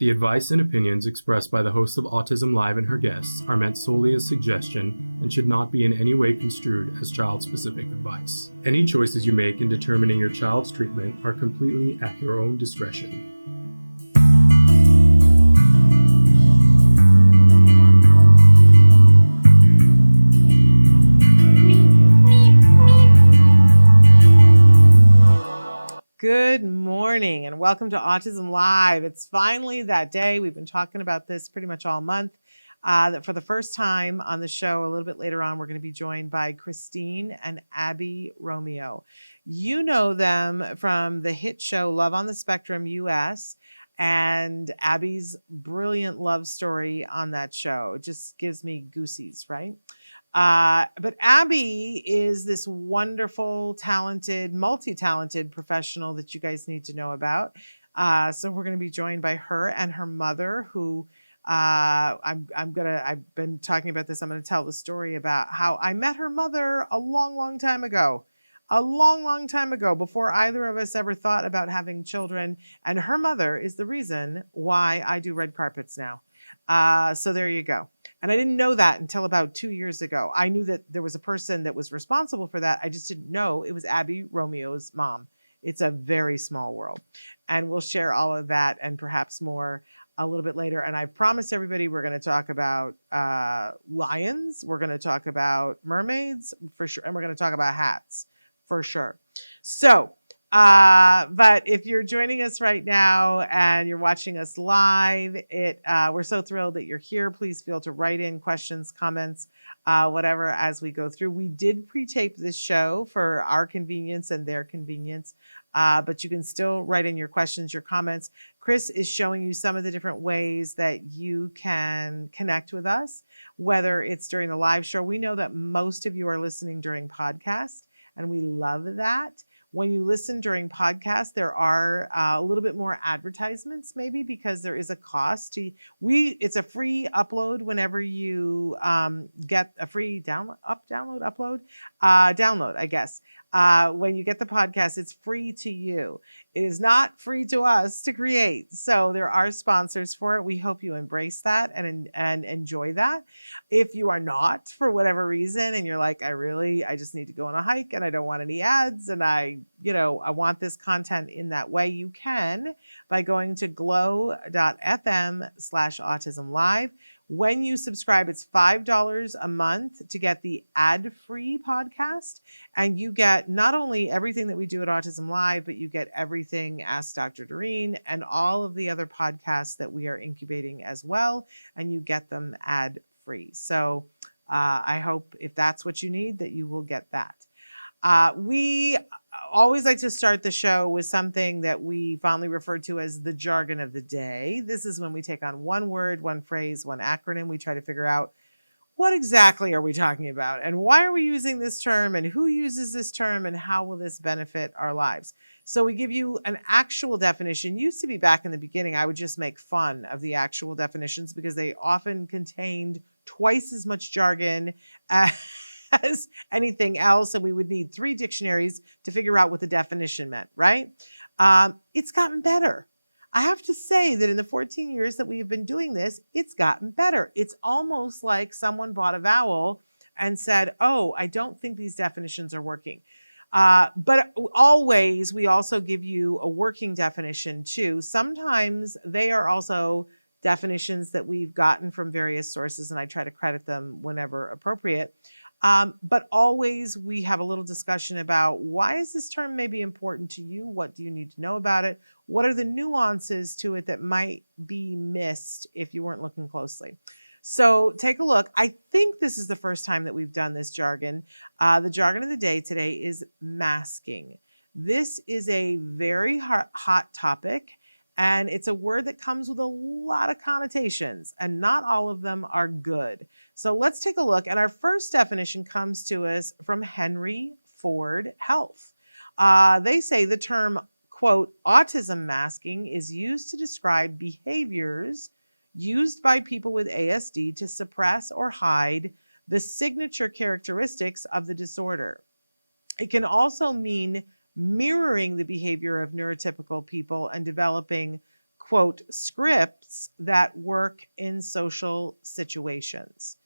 The advice and opinions expressed by the host of Autism Live and her guests are meant solely as suggestion and should not be in any way construed as child-specific advice. Any choices you make in determining your child's treatment are completely at your own discretion. Good morning and welcome to Autism Live. It's finally that day. We've been talking about this pretty much all month. That for the first time on the show, a little bit later on, we're going to be joined by Christine and Abby Romeo. You know them from the hit show Love on the Spectrum US and Abby's brilliant love story on that show. It just gives me goosies, right? But Abbey is this wonderful, talented, multi-talented professional that you guys need to know about. So we're going to be joined by her and her mother, who I've been talking about this. I'm going to tell the story about how I met her mother a long time ago. A long time ago, before either of us ever thought about having children. And her mother is the reason why I do red carpets now. So there you go. And I didn't know that until about 2 years ago. I knew that there was a person that was responsible for that. I just didn't know it was Abby Romeo's mom. It's a very small world. And we'll share all of that and perhaps more a little bit later. And I promised everybody we're going to talk about lions. We're going to talk about mermaids for sure. And we're going to talk about hats for sure. So, but if you're joining us right now and you're watching us live, we're so thrilled that you're here. Please feel to write in questions, comments, whatever as we go through. We did pre-tape this show for our convenience and their convenience, but you can still write in your questions, your comments. Chris is showing you some of the different ways that you can connect with us, whether it's during the live show. We know that most of you are listening during podcast, and we love that. When you listen during podcasts, there are a little bit more advertisements, maybe because there is a cost. It's a free upload whenever you get a free download, I guess. When you get the podcast, it's free to you. It is not free to us to create. So there are sponsors for it. We hope you embrace that and enjoy that. If you are not, for whatever reason, and you're like, I just need to go on a hike and I don't want any ads and I want this content in that way, you can by going to glow.fm/autismlive. When you subscribe, it's $5 a month to get the ad-free podcast. And you get not only everything that we do at Autism Live, but you get everything Ask Dr. Doreen and all of the other podcasts that we are incubating as well. And you get them ad-free. So I hope if that's what you need, that you will get that. We always like to start the show with something that we fondly refer to as the jargon of the day. This is when we take on one word, one phrase, one acronym. We try to figure out what exactly are we talking about and why are we using this term and who uses this term and how will this benefit our lives. So we give you an actual definition. Used to be back in the beginning, I would just make fun of the actual definitions because they often contained twice as much jargon as anything else, and we would need 3 dictionaries to figure out what the definition meant, right? It's gotten better. I have to say that in the 14 years that we have been doing this, it's gotten better. It's almost like someone bought a vowel and said, oh, I don't think these definitions are working. But always, we also give you a working definition too. Sometimes they are also definitions that we've gotten from various sources, and I try to credit them whenever appropriate. But always we have a little discussion about why is this term maybe important to you? What do you need to know about it? What are the nuances to it that might be missed if you weren't looking closely? So take a look. I think this is the first time that we've done this jargon. The jargon of the day today is masking. This is a very hot topic. And it's a word that comes with a lot of connotations, and not all of them are good. So let's take a look. And our first definition comes to us from Henry Ford Health. They say the term, quote, autism masking is used to describe behaviors used by people with ASD to suppress or hide the signature characteristics of the disorder. It can also mean mirroring the behavior of neurotypical people and developing quote, scripts that work in social situations.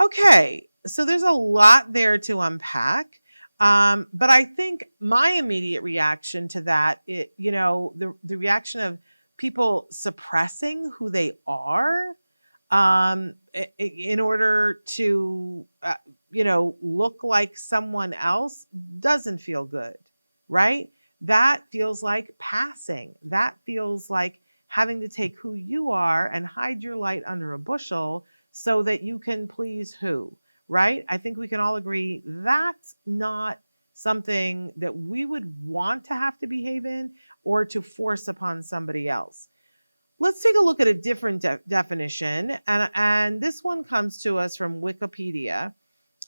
Okay, so there's a lot there to unpack. But I think my immediate reaction to that, the reaction of people suppressing who they are in order to, look like someone else doesn't feel good, right? That feels like passing. That feels like having to take who you are and hide your light under a bushel so that you can please who, right? I think we can all agree that's not something that we would want to have to behave in or to force upon somebody else. Let's take a look at a different definition. And this one comes to us from Wikipedia.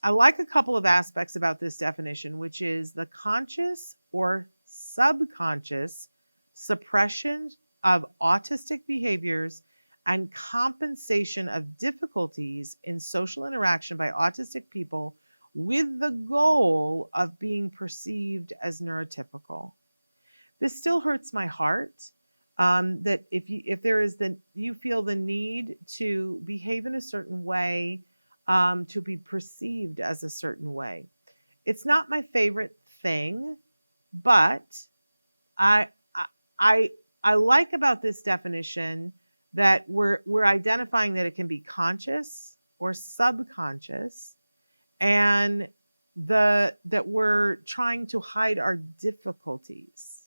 I like a couple of aspects about this definition, which is the conscious or subconscious suppression of autistic behaviors and compensation of difficulties in social interaction by autistic people with the goal of being perceived as neurotypical. This still hurts my heart. That if there is you feel the need to behave in a certain way, to be perceived as a certain way. It's not my favorite thing, but I like about this definition that we're identifying that it can be conscious or subconscious, and that we're trying to hide our difficulties.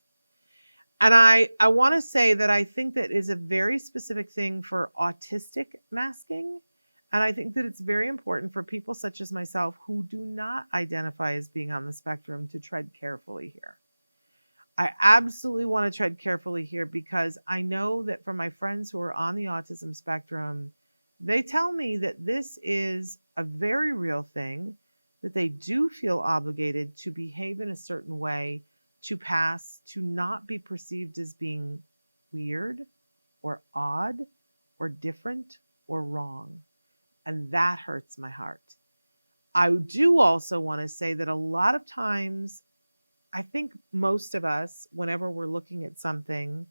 And I want to say that I think that is a very specific thing for autistic masking. And I think that it's very important for people such as myself who do not identify as being on the spectrum to tread carefully here. I absolutely want to tread carefully here because I know that from my friends who are on the autism spectrum, they tell me that this is a very real thing, that they do feel obligated to behave in a certain way to pass, to not be perceived as being weird or odd or different or wrong. And that hurts my heart. I do also want to say that a lot of times, I think most of us, whenever we're looking at something,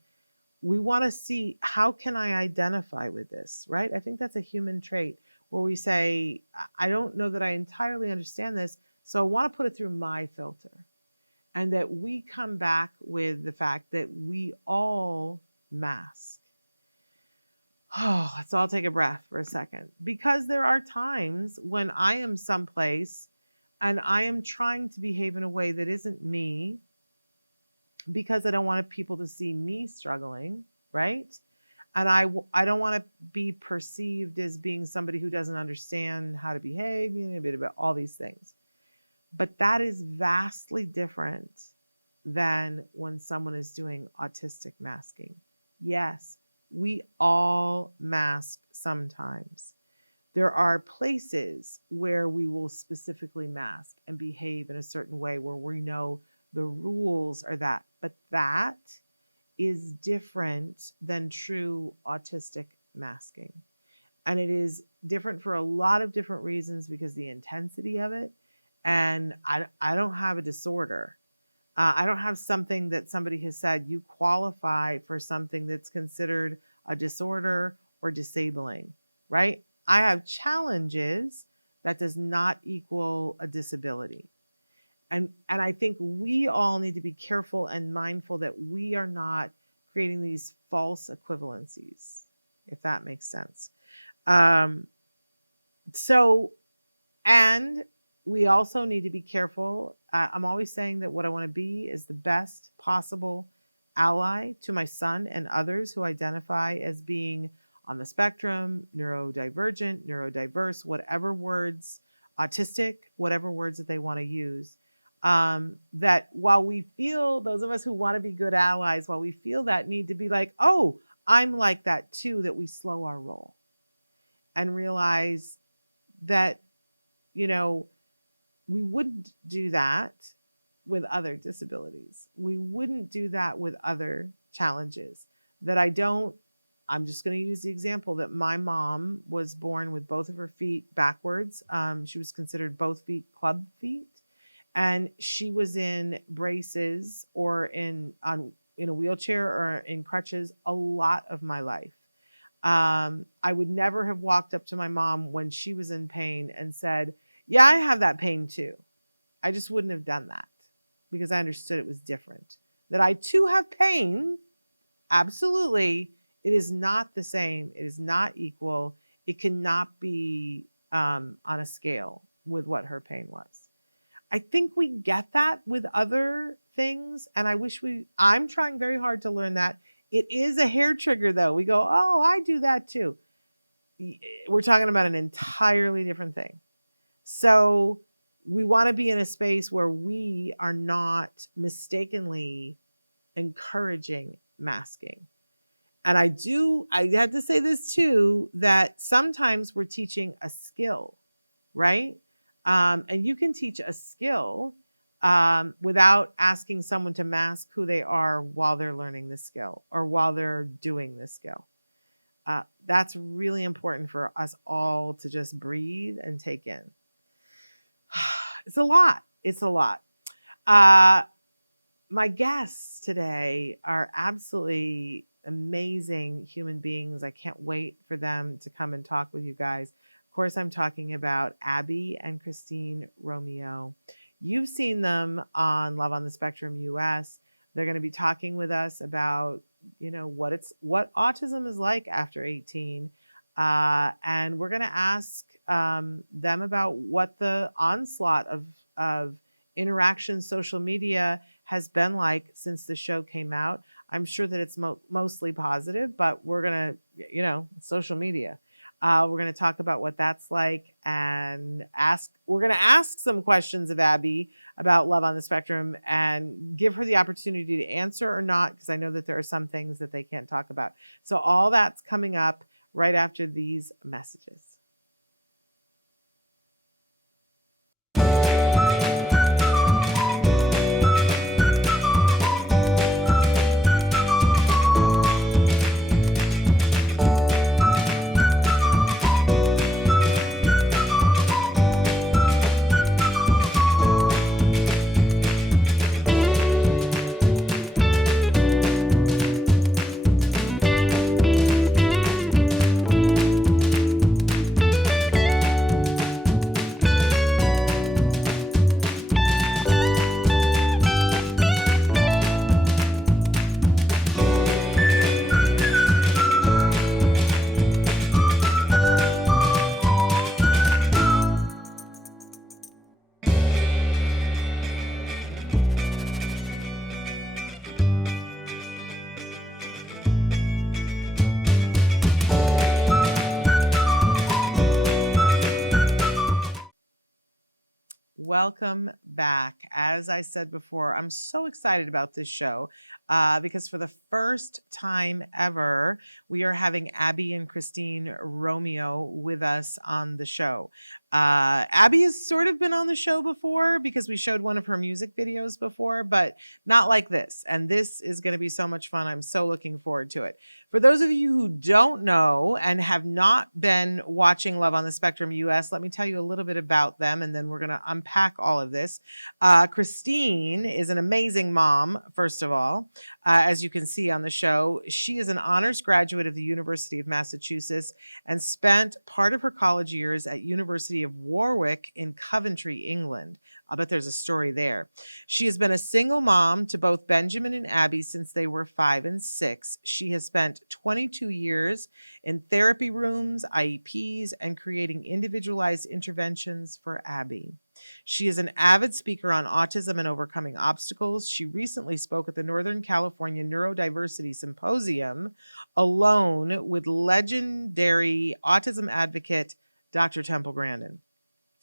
we want to see, how can I identify with this, right? I think that's a human trait where we say, I don't know that I entirely understand this, so I want to put it through my filter. And that we come back with the fact that we all mask. Oh, let's all take a breath for a second. Because there are times when I am someplace and I am trying to behave in a way that isn't me because I don't want people to see me struggling, right? And I don't want to be perceived as being somebody who doesn't understand how to behave, a bit about all these things. But that is vastly different than when someone is doing autistic masking. Yes, we all mask sometimes. There are places where we will specifically mask and behave in a certain way where we know the rules are that. But that is different than true autistic masking. And it is different for a lot of different reasons because the intensity of it. And I don't have a disorder. I don't have something that somebody has said you qualify for something that's considered a disorder or disabling, right? I have challenges that does not equal a disability. And I think we all need to be careful and mindful that we are not creating these false equivalencies, if that makes sense. And we also need to be careful. I'm always saying that what I want to be is the best possible ally to my son and others who identify as being on the spectrum, neurodivergent, neurodiverse, whatever words, autistic, whatever words that they want to use. That while we feel, those of us who want to be good allies, while we feel that need to be like, oh, I'm like that too, that we slow our roll and realize that, we wouldn't do that with other disabilities. We wouldn't do that with other challenges. I'm just going to use the example that my mom was born with both of her feet backwards. She was considered both feet club feet. And she was in braces or in in a wheelchair or in crutches a lot of my life. I would never have walked up to my mom when she was in pain and said, yeah, I have that pain too. I just wouldn't have done that because I understood it was different. That I too have pain. Absolutely. It is not the same. It is not equal. It cannot be on a scale with what her pain was. I think we get that with other things. And I'm trying very hard to learn that. It is a hair trigger though. We go, oh, I do that too. We're talking about an entirely different thing. So we want to be in a space where we are not mistakenly encouraging masking. And I have to say this too, that sometimes we're teaching a skill, right? And you can teach a skill without asking someone to mask who they are while they're learning the skill or while they're doing the skill. That's really important for us all to just breathe and take in. It's a lot. It's a lot. My guests today are absolutely amazing human beings. I can't wait for them to come and talk with you guys. Of course, I'm talking about Abbey and Christine Romeo. You've seen them on Love on the Spectrum US. They're going to be talking with us about, what autism is like after 18. And we're going to ask them about what the onslaught of interaction, social media has been like since the show came out. I'm sure that it's mostly positive, but we're going to, social media. We're going to talk about what that's like and we're going to ask some questions of Abbey about Love on the Spectrum and give her the opportunity to answer or not, because I know that there are some things that they can't talk about. So all that's coming up right after these messages. Welcome back. As I said before, I'm so excited about this show because for the first time ever, we are having Abbey and Christine Romeo with us on the show. Abbey has sort of been on the show before because we showed one of her music videos before, but not like this. And this is going to be so much fun. I'm so looking forward to it. For those of you who don't know and have not been watching Love on the Spectrum US, let me tell you a little bit about them, and then we're going to unpack all of this. Christine is an amazing mom, first of all, as you can see on the show. She is an honors graduate of the University of Massachusetts and spent part of her college years at University of Warwick in Coventry, England. I'll bet there's a story there. She has been a single mom to both Benjamin and Abbey since they were 5 and 6. She has spent 22 years in therapy rooms, IEPs, and creating individualized interventions for Abbey. She is an avid speaker on autism and overcoming obstacles. She recently spoke at the Northern California Neurodiversity Symposium alone with legendary autism advocate Dr. Temple Grandin.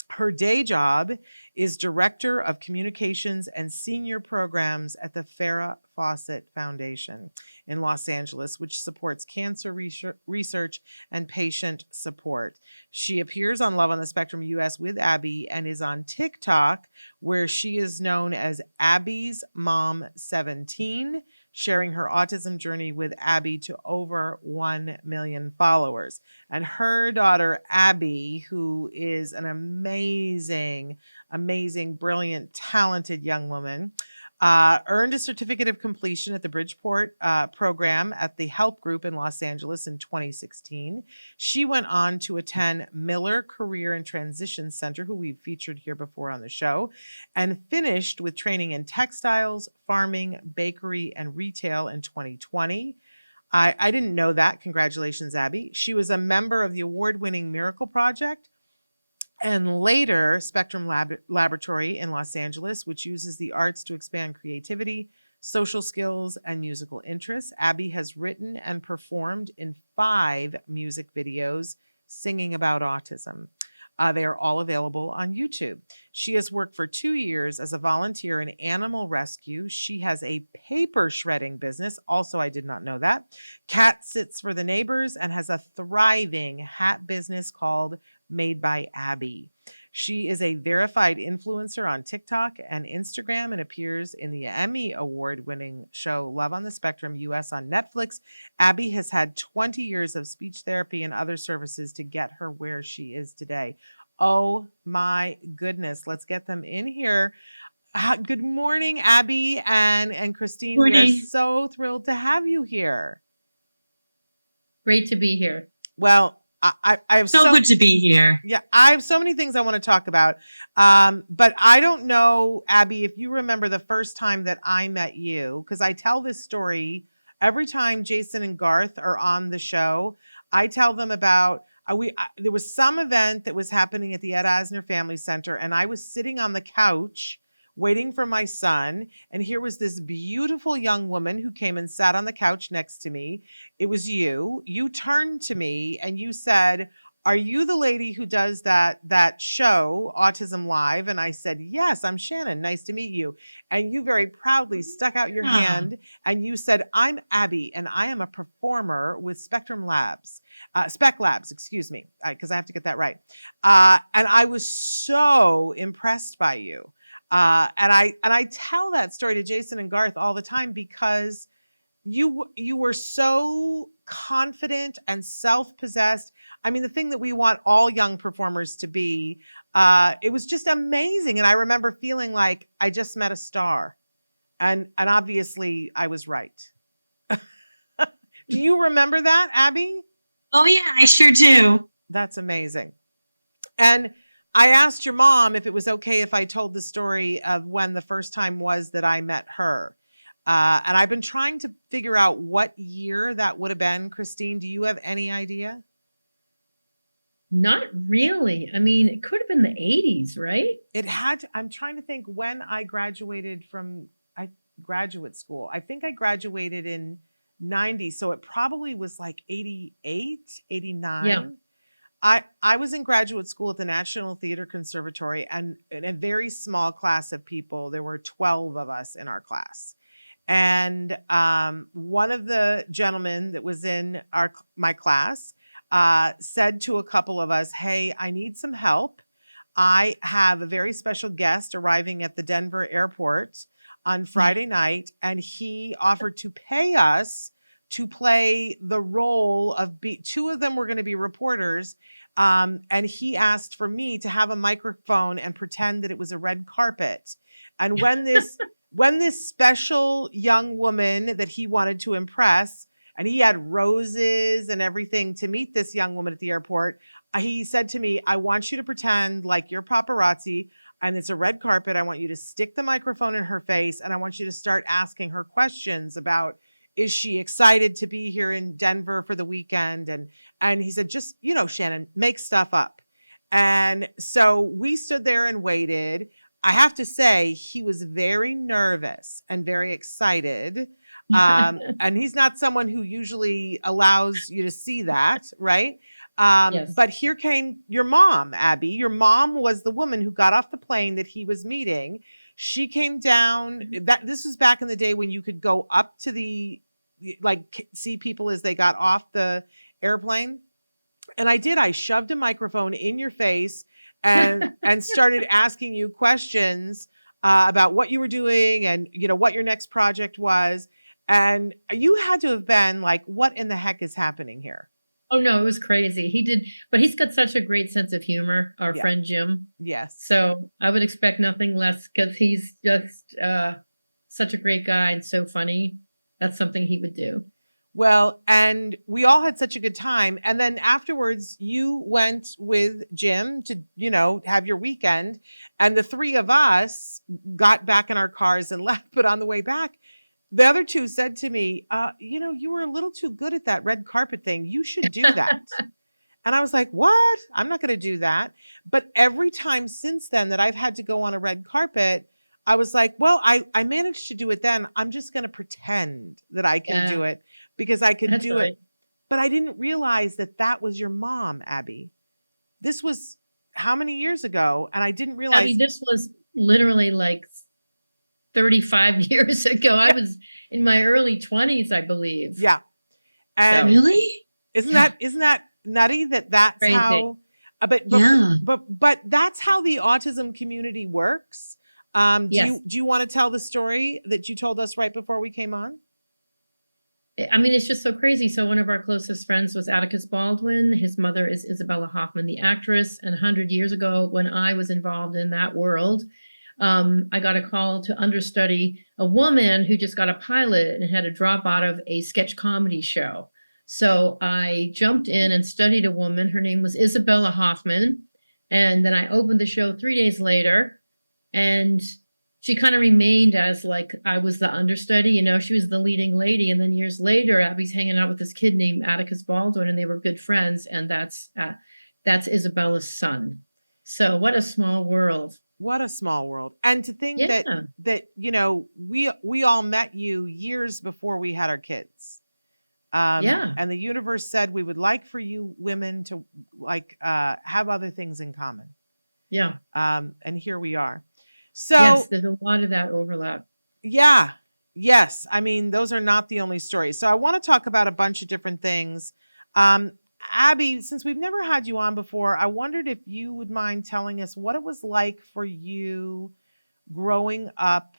Her day job is Director of Communications and Senior Programs at the Farrah Fawcett Foundation in Los Angeles, which supports cancer research and patient support. She appears on Love on the Spectrum US with Abbey and is on TikTok, where she is known as Abby's Mom 17, sharing her autism journey with Abbey to over 1 million followers. And her daughter, Abbey, who is an amazing, brilliant, talented young woman, Earned a certificate of completion at the Bridgeport program at the Help Group in Los Angeles in 2016. She went on to attend Miller Career and Transition Center, who we've featured here before on the show, and finished with training in textiles, farming, bakery, and retail in 2020. I didn't know that. Congratulations, Abbey. She was a member of the award-winning Miracle Project, and later Spectrum Laboratory in Los Angeles, which uses the arts to expand creativity, social skills, and musical interests. Abbey has written and performed in 5 music videos singing about autism. They are all available on YouTube. She has worked for 2 years as a volunteer in animal rescue. She has a paper shredding business. Also, I did not know that. Cat sits for the neighbors and has a thriving hat business called Made by Abbey. She is a verified influencer on TikTok and Instagram and appears in the Emmy award-winning show Love on the Spectrum US on Netflix. Abbey has had 20 years of speech therapy and other services to get her where she is today. Oh my goodness. Let's get them in here. Good morning, Abbey and Christine. Morning. We are so thrilled to have you here. Great to be here. Well, I have so good to be here. Yeah, I have so many things I want to talk about. But I don't know, Abbey, if you remember the first time that I met you, because I tell this story every time Jason and Garth are on the show. I tell them about there was some event that was happening at the Ed Asner Family Center, and I was sitting on the couch waiting for my son. And here was this beautiful young woman who came and sat on the couch next to me. It was you. You turned to me and you said, "Are you the lady who does that show, Autism-Live?" And I said, "Yes, I'm Shannon. Nice to meet you." And you very proudly stuck out your hand and you said, "I'm Abbey and I am a performer with Spec Labs, excuse me, because I have to get that right." And I was so impressed by you. And I tell that story to Jason and Garth all the time because you were so confident and self-possessed. I mean, the thing that we want all young performers to be, it was just amazing. And I remember feeling like I just met a star. And obviously I was right. Do you remember that, Abbey? Oh yeah, I sure do. That's amazing. And I asked your mom if it was okay if I told the story of when the first time was that I met her. And I've been trying to figure out what year that would have been. Christine, do you have any idea? Not really. I mean, it could have been the 80s, right? It had to, I'm trying to think when I graduated from graduate school. I think I graduated in 90. So it probably was like 88, 89. Yeah. I was in graduate school at the National Theater Conservatory, and in a very small class of people, there were 12 of us in our class. And one of the gentlemen that was in my class said to a couple of us, "Hey, I need some help. I have a very special guest arriving at the Denver airport on Friday night, and he offered to pay us to play the role of 2 of them were going to be reporters. And he asked for me to have a microphone and pretend that it was a red carpet. And when this special young woman that he wanted to impress, and he had roses and everything to meet this young woman at the airport, he said to me, "I want you to pretend like you're paparazzi and it's a red carpet. I want you to stick the microphone in her face and I want you to start asking her questions about, is she excited to be here in Denver for the weekend?" And he said, "Just, Shannon, make stuff up." And so we stood there and waited. I have to say, he was very nervous and very excited. And he's not someone who usually allows you to see that, right? Yes. But here came your mom, Abbey. Your mom was the woman who got off the plane that he was meeting. She came down. This was back in the day when you could go up to see people as they got off the airplane. And I shoved a microphone in your face and started asking you questions about what you were doing and, what your next project was. And you had to have been like, what in the heck is happening here? Oh no, it was crazy. He did, but he's got such a great sense of humor, our friend Jim. Yes. So I would expect nothing less because he's just such a great guy and so funny. That's something he would do. Well, and we all had such a good time. And then afterwards, you went with Jim to, have your weekend. And the three of us got back in our cars and left. But on the way back, the other two said to me, you were a little too good at that red carpet thing. You should do that. And I was like, what? I'm not going to do that. But every time since then that I've had to go on a red carpet, I was like, well, I managed to do it then. I'm just going to pretend that I can do it because I could do it. But I didn't realize that was your mom, Abby. This was how many years ago? And I didn't realize. Abby, this was literally like 35 years ago. I was in my early 20s, I believe. Yeah. And really? Isn't that nutty that's crazy. How, but that's how the autism community works. Yes. Do you want to tell the story that you told us right before we came on? I mean, it's just so crazy. So one of our closest friends was Atticus Baldwin. His mother is Isabella Hoffman, the actress. And 100 years ago, when I was involved in that world, I got a call to understudy a woman who just got a pilot and had to drop out of a sketch comedy show. So I jumped in and studied a woman. Her name was Isabella Hoffman. And then I opened the show 3 days later. And she kind of remained as like I was the understudy, she was the leading lady. And then years later, Abby's hanging out with this kid named Atticus Baldwin, and they were good friends. And that's Isabella's son. So what a small world. What a small world. And to think that we all met you years before we had our kids. And the universe said we would like for you women to have other things in common. Yeah. And here we are. So yes, there's a lot of that overlap. Yeah. Yes. I mean, those are not the only stories. So I want to talk about a bunch of different things. Abby, since we've never had you on before, I wondered if you would mind telling us what it was like for you growing up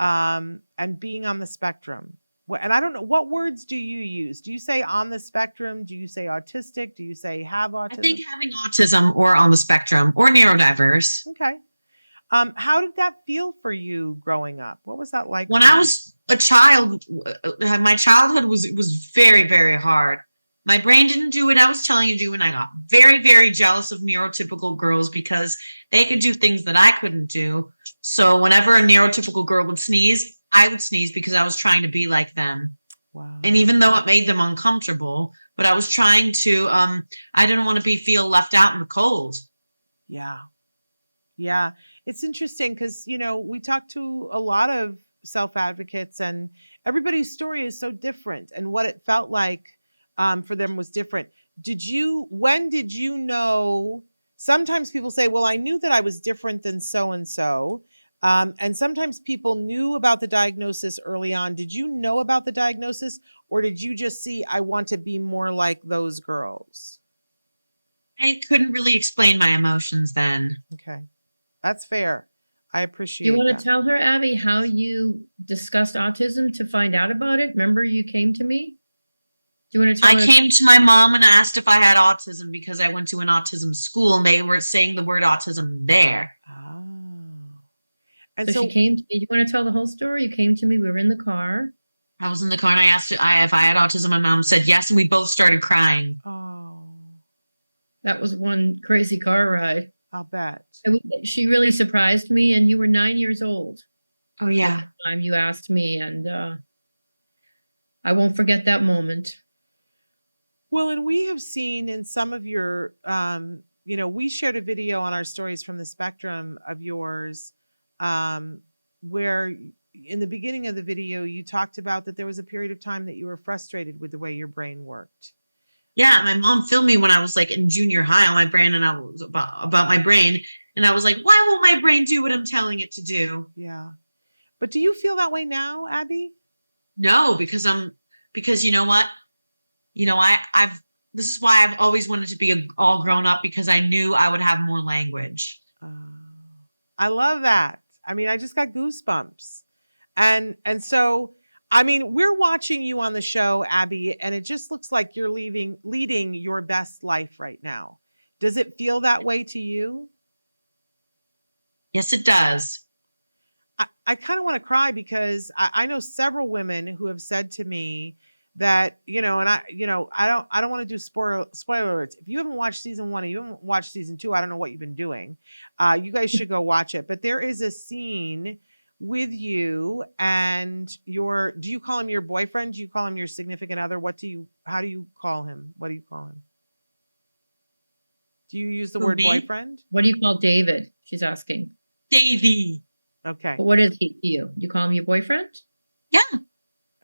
and being on the spectrum. And I don't know, what words do you use? Do you say on the spectrum? Do you say autistic? Do you say have autism? I think having autism or on the spectrum or neurodiverse. Okay. How did that feel for you growing up? What was that like? When I was a child, my childhood was very, very hard. My brain didn't do what I was telling you to do, and I got very, very jealous of neurotypical girls because they could do things that I couldn't do. So whenever a neurotypical girl would sneeze, I would sneeze because I was trying to be like them. Wow. And even though it made them uncomfortable, but I was trying to, I didn't want to feel left out in the cold. Yeah. Yeah. It's interesting because, we talk to a lot of self-advocates and everybody's story is so different and what it felt like for them was different. When did you know? Sometimes people say, well, I knew that I was different than so-and-so. And sometimes people knew about the diagnosis early on. Did you know about the diagnosis or did you just see, I want to be more like those girls? I couldn't really explain my emotions then. Okay. That's fair. I appreciate Do you want that. to tell her, Abby, how you discussed autism to find out about it? Remember you came to me? Do you want to tell her? I came to my mom and asked if I had autism because I went to an autism school and they were saying the word autism there. Oh. And so she came to me. Do you want to tell the whole story? You came to me. We were in the car. I was in the car and I asked if I had autism. My mom said yes, and we both started crying. Oh. That was one crazy car ride. I'll bet. She really surprised me, and you were 9 years old. Oh, yeah. At the time you asked me, and I won't forget that moment. Well, and we have seen in some of your, we shared a video on our Stories from the Spectrum of yours where in the beginning of the video, you talked about that there was a period of time that you were frustrated with the way your brain worked. Yeah, my mom filmed me when I was like in junior high on my brain, and I was about my brain, and I was like, "Why won't my brain do what I'm telling it to do?" Yeah, but do you feel that way now, Abby? No, because you know what, I've this is why I've always wanted to be all grown up because I knew I would have more language. I love that. I mean, I just got goosebumps, and so. I mean, we're watching you on the show, Abby, and it just looks like you're leading your best life right now. Does it feel that way to you? Yes, it does. I kind of want to cry because I know several women who have said to me that, and I don't want to do spoiler alerts. If you haven't watched season 1 and you haven't watched season 2, I don't know what you've been doing. You guys should go watch it. But there is a scene with you and do you call him your boyfriend? Do you call him your significant other? How do you call him? What do you call him? Do you use the word boyfriend? What do you call David? She's asking. Davy. Okay. But what is he to you? You call him your boyfriend? Yeah.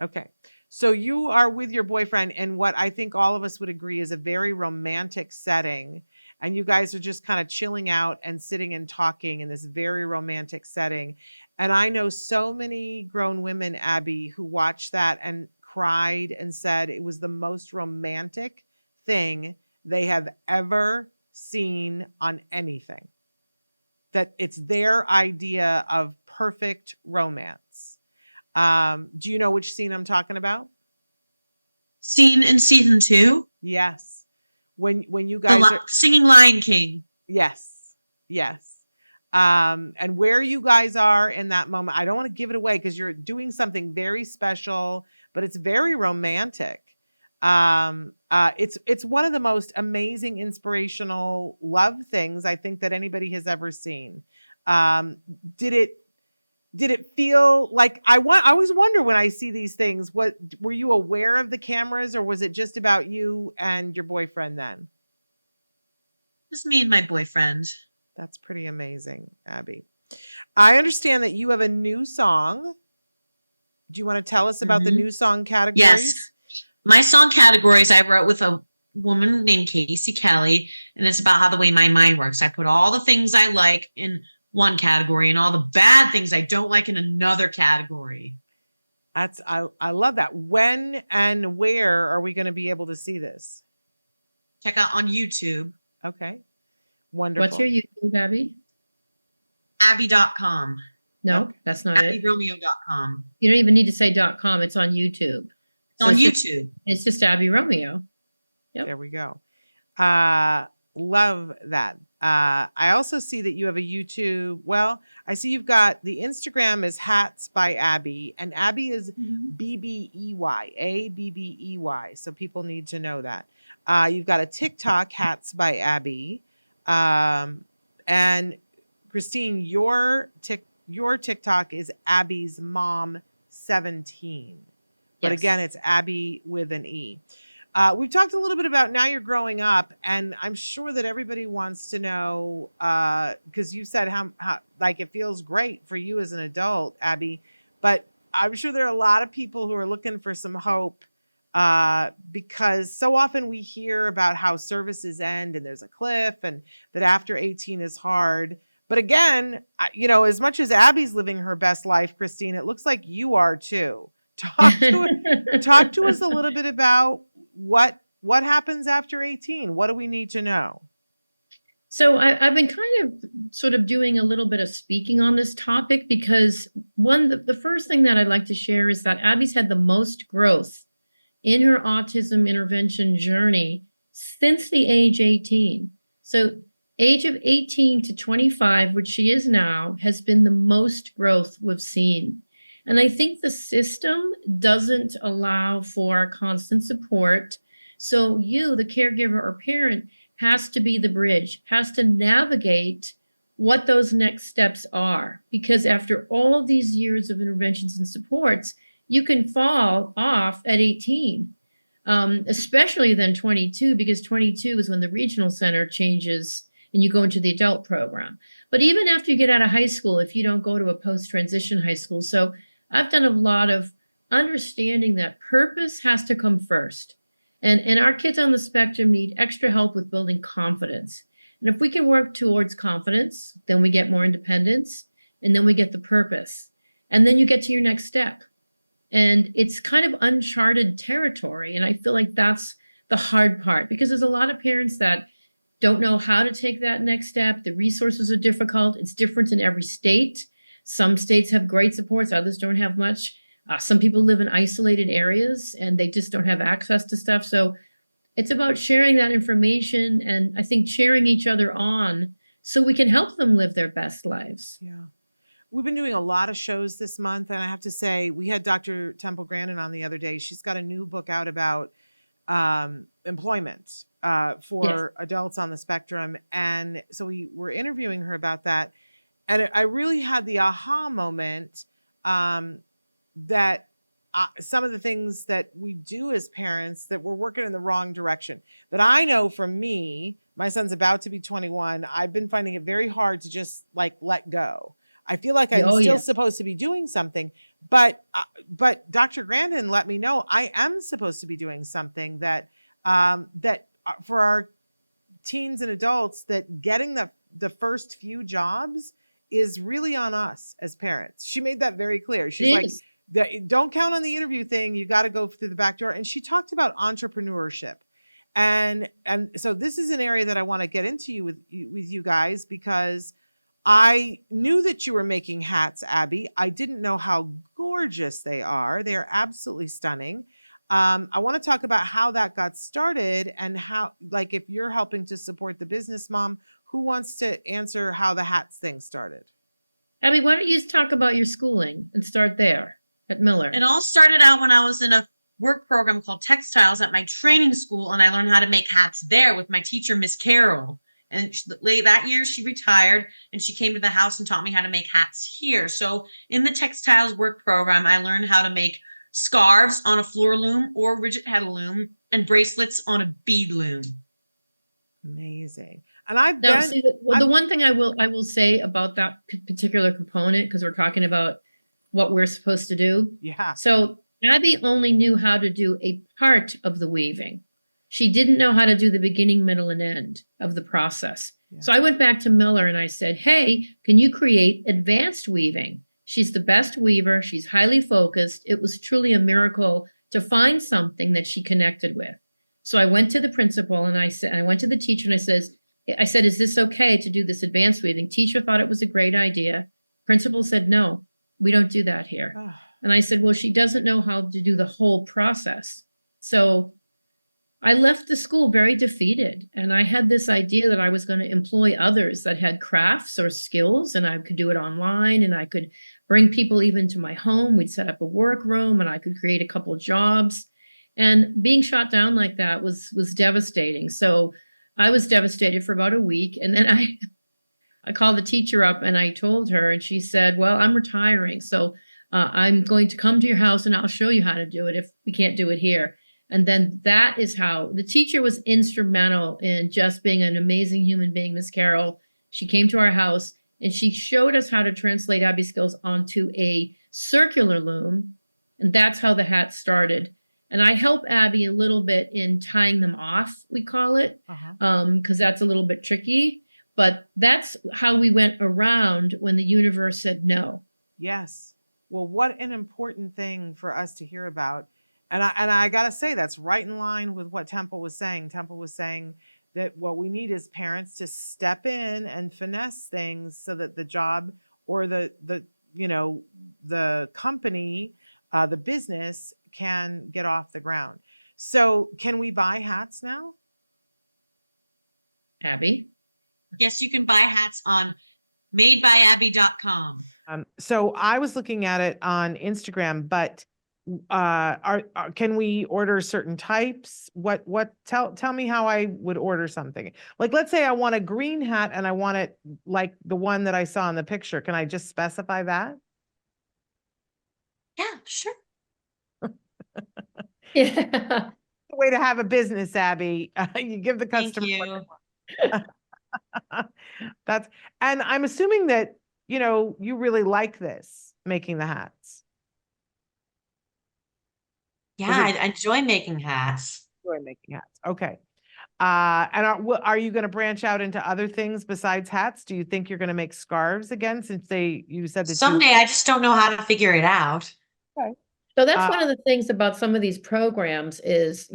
Okay. So you are with your boyfriend in what I think all of us would agree is a very romantic setting. And you guys are just kind of chilling out and sitting and talking in this very romantic setting. And I know so many grown women, Abby, who watched that and cried and said it was the most romantic thing they have ever seen on anything. That it's their idea of perfect romance. Do you know which scene I'm talking about? Scene in season 2? Yes. When you guys are singing Lion King. Yes. And where you guys are in that moment, I don't want to give it away because you're doing something very special, but it's very romantic. It's one of the most amazing, inspirational love things I think that anybody has ever seen. Did it feel like I always wonder when I see these things, were you aware of the cameras or was it just about you and your boyfriend then? Just me and my boyfriend. That's pretty amazing, Abby. I understand that you have a new song. Do you want to tell us about the new song categories? Yes. My song categories I wrote with a woman named Casey Kelly, and it's about how the way my mind works. I put all the things I like in one category and all the bad things I don't like in another category. I love that. When and where are we going to be able to see this? Check out on YouTube. Okay. Wonderful. What's your YouTube, Abby? Abby.com. No, that's not it. AbbeyRomeo.com. You don't even need to say .com. It's on YouTube. It's on YouTube. It's just Abby Romeo. Yep. There we go. Love that. I also see that you have a YouTube. Well, I see you've got the Instagram is Hats by Abbey, and Abbey is BBEY, ABBEY. So people need to know that. You've got a TikTok, Hats by Abbey. And Christine, your TikTok is Abby's Mom 17. But again, it's Abbey with an E. We've talked a little bit about now you're growing up, and I'm sure that everybody wants to know, because you said how like it feels great for you as an adult, Abbey, but I'm sure there are a lot of people who are looking for some hope, because so often we hear about how services end and there's a cliff and that after 18 is hard. But again, as much as Abby's living her best life, Christine, it looks like you are too. Talk to us a little bit about what happens after 18. What do we need to know? So I've been kind of sort of doing a little bit of speaking on this topic because the first thing that I'd like to share is that Abby's had the most growth in her autism intervention journey since the age 18. So age of 18 to 25, which she is now, has been the most growth we've seen. And I think the system doesn't allow for constant support. So you, the caregiver or parent, has to be the bridge, has to navigate what those next steps are. Because after all of these years of interventions and supports, you can fall off at 18, especially then 22, because 22 is when the regional center changes and you go into the adult program. But even after you get out of high school, if you don't go to a post-transition high school. So I've done a lot of understanding that purpose has to come first. And our kids on the spectrum need extra help with building confidence. And if we can work towards confidence, then we get more independence, and then we get the purpose. And then you get to your next step. And it's kind of uncharted territory. And I feel like that's the hard part, because there's a lot of parents that don't know how to take that next step. The resources are difficult. It's different in every state. Some states have great supports, others don't have much. Some people live in isolated areas and they just don't have access to stuff. So it's about sharing that information and I think cheering each other on so we can help them live their best lives. Yeah. we've been doing a lot of shows this month, and I have to say, we had Dr. Temple Grandin on the other day. She's got a new book out about employment for adults on the spectrum, and so we were interviewing her about that, and I really had the aha moment that some of the things that we do as parents, that we're working in the wrong direction. That I know from me, my son's about to be 21. I've been finding it very hard to just like let go. I feel like I'm still supposed to be doing something, but Dr. Grandin let me know I am supposed to be doing something that for our teens and adults, that getting the first few jobs is really on us as parents. She made that very clear. She's like, don't count on the interview thing. You got to go through the back door. And she talked about entrepreneurship. And so this is an area that I want to get into with you guys, because I knew that you were making hats, Abby. I didn't know how gorgeous they are. They are absolutely stunning. I want to talk about how that got started, and how, like, if you're helping to support the business mom, who wants to answer how the hats thing started? Abby, why don't you talk about your schooling and start there at Miller? It all started out when I was in a work program called Textiles at my training school, and I learned how to make hats there with my teacher, Miss Carol. And late that year, she retired, and she came to the house and taught me how to make hats here. So in the Textiles work program, I learned how to make scarves on a floor loom or rigid head loom, and bracelets on a bead loom. Amazing. And I've now, see, the one thing I will say about that particular component, because we're talking about what we're supposed to do. Yeah. So Abby only knew how to do a part of the weaving. She didn't know how to do the beginning, middle, and end of the process. Yeah. So I went back to Miller and I said, hey, can you create advanced weaving? She's the best weaver. She's highly focused. It was truly a miracle to find something that she connected with. So I went to the principal and I went to the teacher and I said, is this okay to do this advanced weaving? Teacher thought it was a great idea. Principal said, no, we don't do that here. Oh. And I said, well, she doesn't know how to do the whole process. So I left the school very defeated. And I had this idea that I was going to employ others that had crafts or skills, and I could do it online, and I could bring people even to my home. We'd set up a workroom, and I could create a couple jobs. And being shot down like that was devastating. So I was devastated for about a week. And then I called the teacher up and I told her, and she said, well, I'm retiring. So I'm going to come to your house and I'll show you how to do it if we can't do it here. And then that is how the teacher was instrumental in just being an amazing human being, Miss Carol. She came to our house and she showed us how to translate Abby skills onto a circular loom. And that's how the hat started. And I help Abby a little bit in tying them off, we call it, because that's a little bit tricky. But that's how we went around when the universe said no. Yes. Well, what an important thing for us to hear about. And I got to say, that's right in line with what Temple was saying. Temple was saying that what we need is parents to step in and finesse things so that the job or the company, the business can get off the ground. So can we buy hats now? Abby? Yes, you can buy hats on madebyabby.com. So I was looking at it on Instagram, but can we order certain types? Tell me how I would order something. Like, let's say I want a green hat and I want it like the one that I saw in the picture. Can I just specify that? Yeah, sure. Yeah. Way to have a business, Abby. You give the customer. Thank you. And I'm assuming that, you really like this, making the hats. Yeah, I enjoy making hats. Okay. And are you going to branch out into other things besides hats? Do you think you're going to make scarves again, since you said that someday? I just don't know how to figure it out. Okay. So that's one of the things about some of these programs is,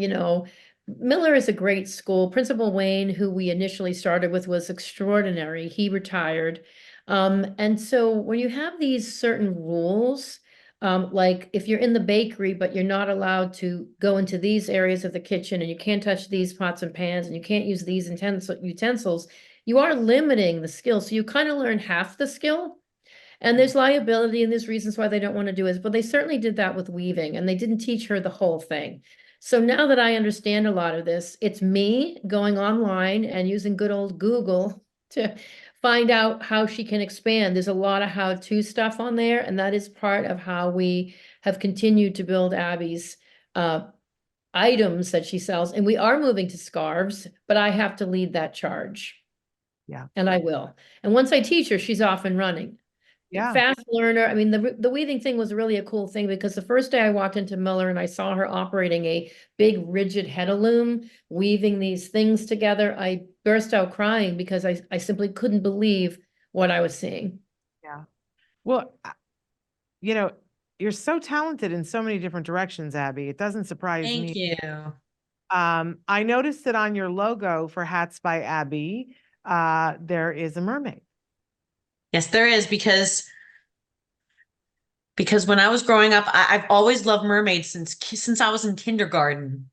Miller is a great school. Principal Wayne, who we initially started with, was extraordinary. He retired. And so when you have these certain rules, like if you're in the bakery, but you're not allowed to go into these areas of the kitchen, and you can't touch these pots and pans, and you can't use these utensils, you are limiting the skill. So you kind of learn half the skill. And there's liability and there's reasons why they don't want to do it, but they certainly did that with weaving and they didn't teach her the whole thing. So now that I understand a lot of this, it's me going online and using good old Google to find out how she can expand. There's a lot of how-to stuff on there, and that is part of how we have continued to build Abby's items that she sells. And we are moving to scarves, but I have to lead that charge. Yeah. And I will. And once I teach her, she's off and running. Yeah. Fast learner. I mean, the weaving thing was really a cool thing because the first day I walked into Miller and I saw her operating a big rigid head loom, weaving these things together, I burst out crying because I simply couldn't believe what I was seeing. Yeah. Well, you know, you're so talented in so many different directions, Abby. It doesn't surprise me. Thank you. I noticed that on your logo for Hats by Abbey, there is a mermaid. Yes, there is, because when I was growing up, I've always loved mermaids since I was in kindergarten.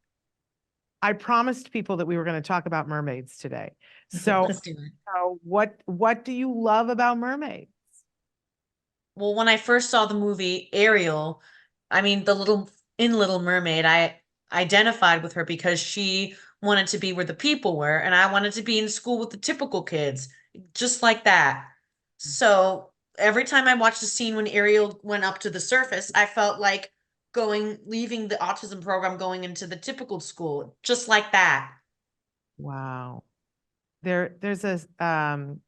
I promised people that we were going to talk about mermaids today. So, Let's do it. what do you love about mermaids? Well, when I first saw the movie Ariel, I mean, Little Mermaid, I identified with her because she wanted to be where the people were, and I wanted to be in school with the typical kids, just like that. So every time I watched the scene when Ariel went up to the surface, I felt like leaving the autism program, going into the typical school, just like that. Wow. There's a And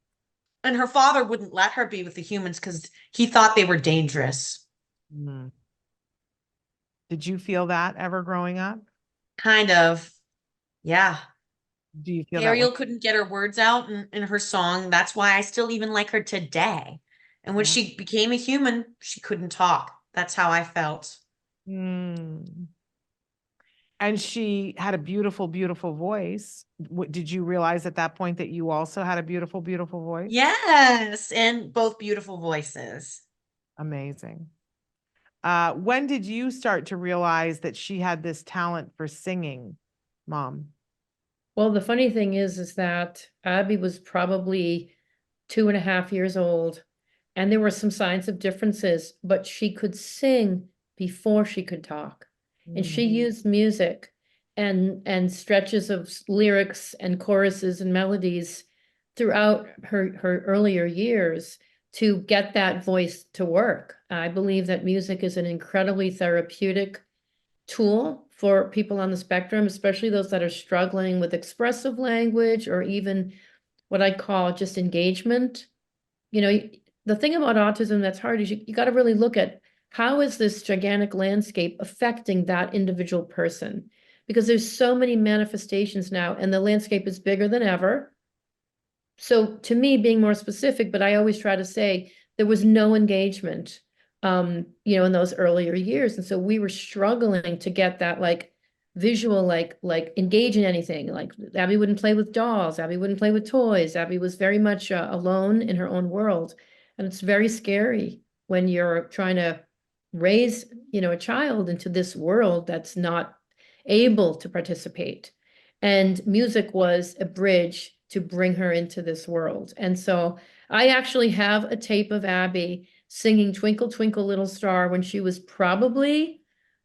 her father wouldn't let her be with the humans because he thought they were dangerous. Did you feel that ever growing up? Kind of. Yeah. Do you feel Ariel that couldn't get her words out in her song. That's why I still even like her today. And when she became a human, she couldn't talk. That's how I felt. And she had a beautiful, beautiful voice. Did you realize at that point that you also had a beautiful, beautiful voice? Yes, and both beautiful voices. Amazing. When did you start to realize that she had this talent for singing, Mom? Well, the funny thing is that Abby was probably 2.5 years old, and there were some signs of differences, but she could sing before she could talk. And she used music and stretches of lyrics and choruses and melodies throughout her earlier years to get that voice to work. I believe that music is an incredibly therapeutic tool for people on the spectrum, especially those that are struggling with expressive language or even what I call just engagement. You know, the thing about autism that's hard is you got to really look at how is this gigantic landscape affecting that individual person? Because there's so many manifestations now and the landscape is bigger than ever. So to me, being more specific, but I always try to say there was no engagement, in those earlier years. And so we were struggling to get that like visual, like engage in anything. Like Abby wouldn't play with dolls. Abby wouldn't play with toys. Abby was very much alone in her own world. And it's very scary when you're trying to raise, a child into this world that's not able to participate. And music was a bridge to bring her into this world. And so I actually have a tape of Abby singing Twinkle, Twinkle, Little Star when she was probably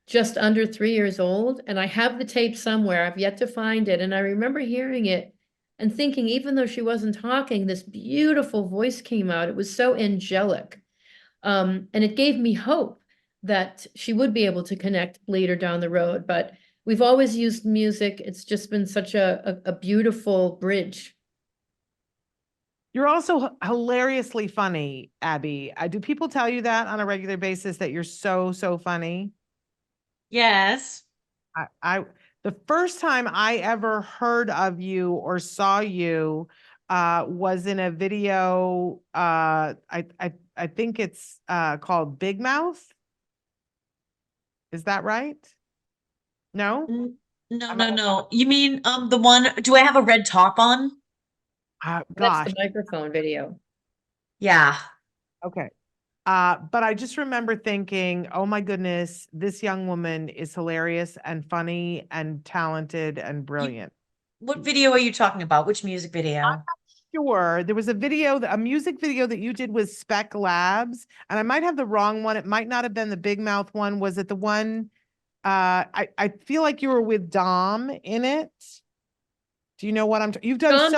just under 3 years old. And I have the tape somewhere. I've yet to find it. And I remember hearing it and thinking, even though she wasn't talking, this beautiful voice came out. It was so angelic. And it gave me hope that she would be able to connect later down the road. But we've always used music. It's just been such a beautiful bridge. You're also hilariously funny, Abby. Do people tell you that on a regular basis that you're so funny? Yes. The first time I ever heard of you or saw you was in a video. I think it's called Big Mouth. Is that right? No? No. You mean the one, do I have a red top on? Gosh. That's the microphone video. Yeah. Okay. But I just remember thinking, oh my goodness, this young woman is hilarious and funny and talented and brilliant. What video are you talking about? Which music video? sure. There was a video, a music video that you did with Spec Labs, and I might have the wrong one. It might not have been the Big Mouth one. Was it the one? I feel like you were with Dom in it. Do you know what you've done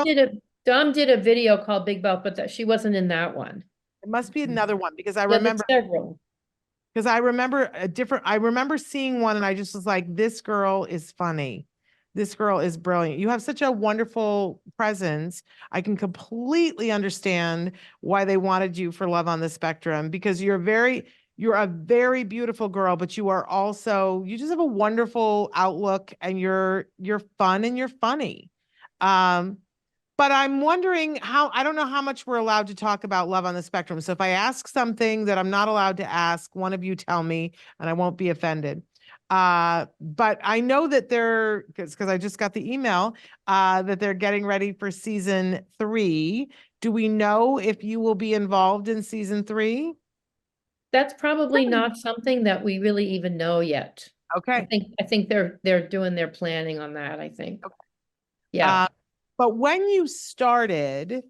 Dom did a video called Big Mouth, but she wasn't in that one. It must be another one because Yeah, there's several. Because I remember I remember seeing one and I just was like, this girl is funny. This girl is brilliant. You have such a wonderful presence. I can completely understand why they wanted you for Love on the Spectrum, because you're a very beautiful girl, but you are also, you just have a wonderful outlook, and you're fun and you're funny. But I'm wondering I don't know how much we're allowed to talk about Love on the Spectrum. So if I ask something that I'm not allowed to ask, one of you tell me and I won't be offended. But I know that because I just got the email, that they're getting ready for season 3. Do we know if you will be involved in season 3? That's probably not something that we really even know yet. Okay. I think they're doing their planning on that, I think. Okay. Yeah. But when you started,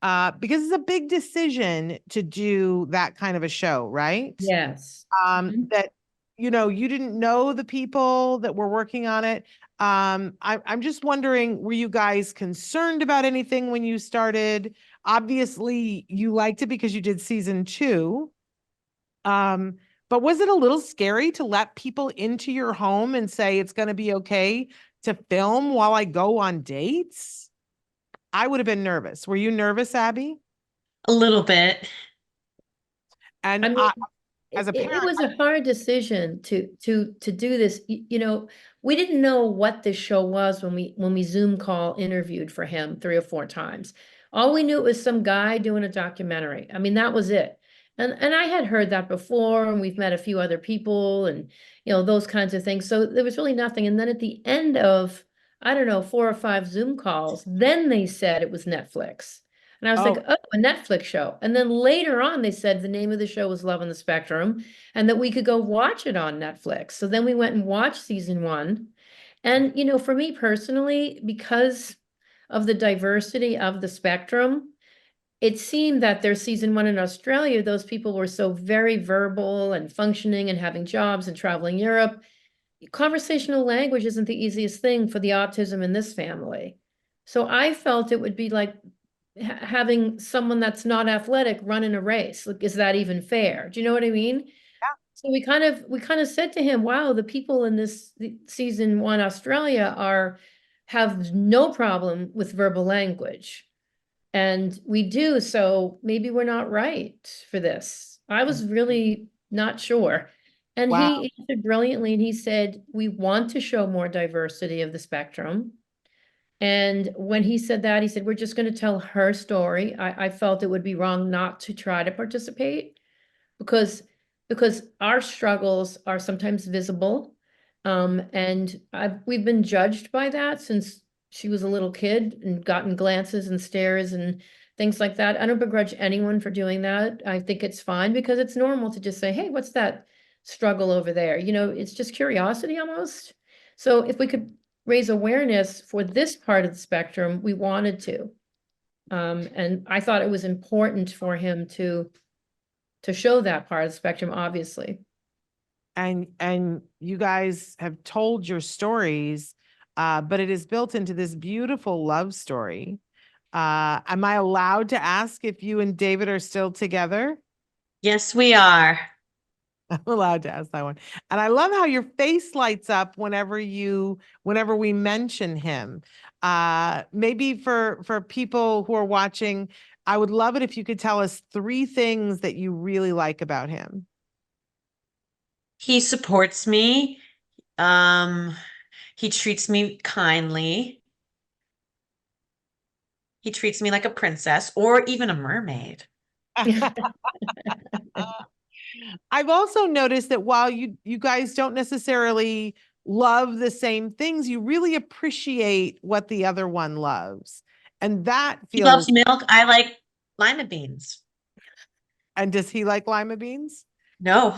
because it's a big decision to do that kind of a show, right? Yes. That, you didn't know the people that were working on it. I'm just wondering, were you guys concerned about anything when you started? Obviously, you liked it because you did season 2. But was it a little scary to let people into your home and say it's going to be okay to film while I go on dates? I would have been nervous. Were you nervous, Abby? A little bit. And I mean, as a parent, it was a hard decision to do this. We didn't know what this show was when we Zoom call interviewed for him 3 or 4 times. All we knew it was some guy doing a documentary. I mean, that was it. And I had heard that before, and we've met a few other people and, those kinds of things. So there was really nothing. And then at the end of, I don't know, 4 or 5 Zoom calls, then they said it was Netflix. And I was like, oh, a Netflix show. And then later on, they said the name of the show was Love on the Spectrum and that we could go watch it on Netflix. So then we went and watched season 1. And, for me personally, because of the diversity of the spectrum, it seemed that their season 1 in Australia, those people were so very verbal and functioning and having jobs and traveling Europe. Conversational language isn't the easiest thing for the autism in this family. So I felt it would be like having someone that's not athletic run in a race. Like, is that even fair? Do you know what I mean? Yeah. So we kind of said to him, wow, the people in this season 1 Australia have no problem with verbal language. And we do, so maybe we're not right for this. I was really not sure. And he answered brilliantly, and he said, we want to show more diversity of the spectrum. And when he said that, he said, we're just going to tell her story. I felt it would be wrong not to try to participate because our struggles are sometimes visible. And we've been judged by that since she was a little kid and gotten glances and stares and things like that. I don't begrudge anyone for doing that. I think it's fine because it's normal to just say, hey, what's that struggle over there? It's just curiosity almost. So if we could raise awareness for this part of the spectrum, we wanted to. And I thought it was important for him to show that part of the spectrum, obviously. And you guys have told your stories, but it is built into this beautiful love story. Am I allowed to ask if you and David are still together? Yes, we are. I'm allowed to ask that one. And I love how your face lights up whenever we mention him. Maybe for people who are watching, I would love it if you could tell us 3 things that you really like about him. He supports me. He treats me kindly. He treats me like a princess or even a mermaid. I've also noticed that while you guys don't necessarily love the same things, you really appreciate what the other one loves. And that feels... He loves milk. I like lima beans. And does he like lima beans? No.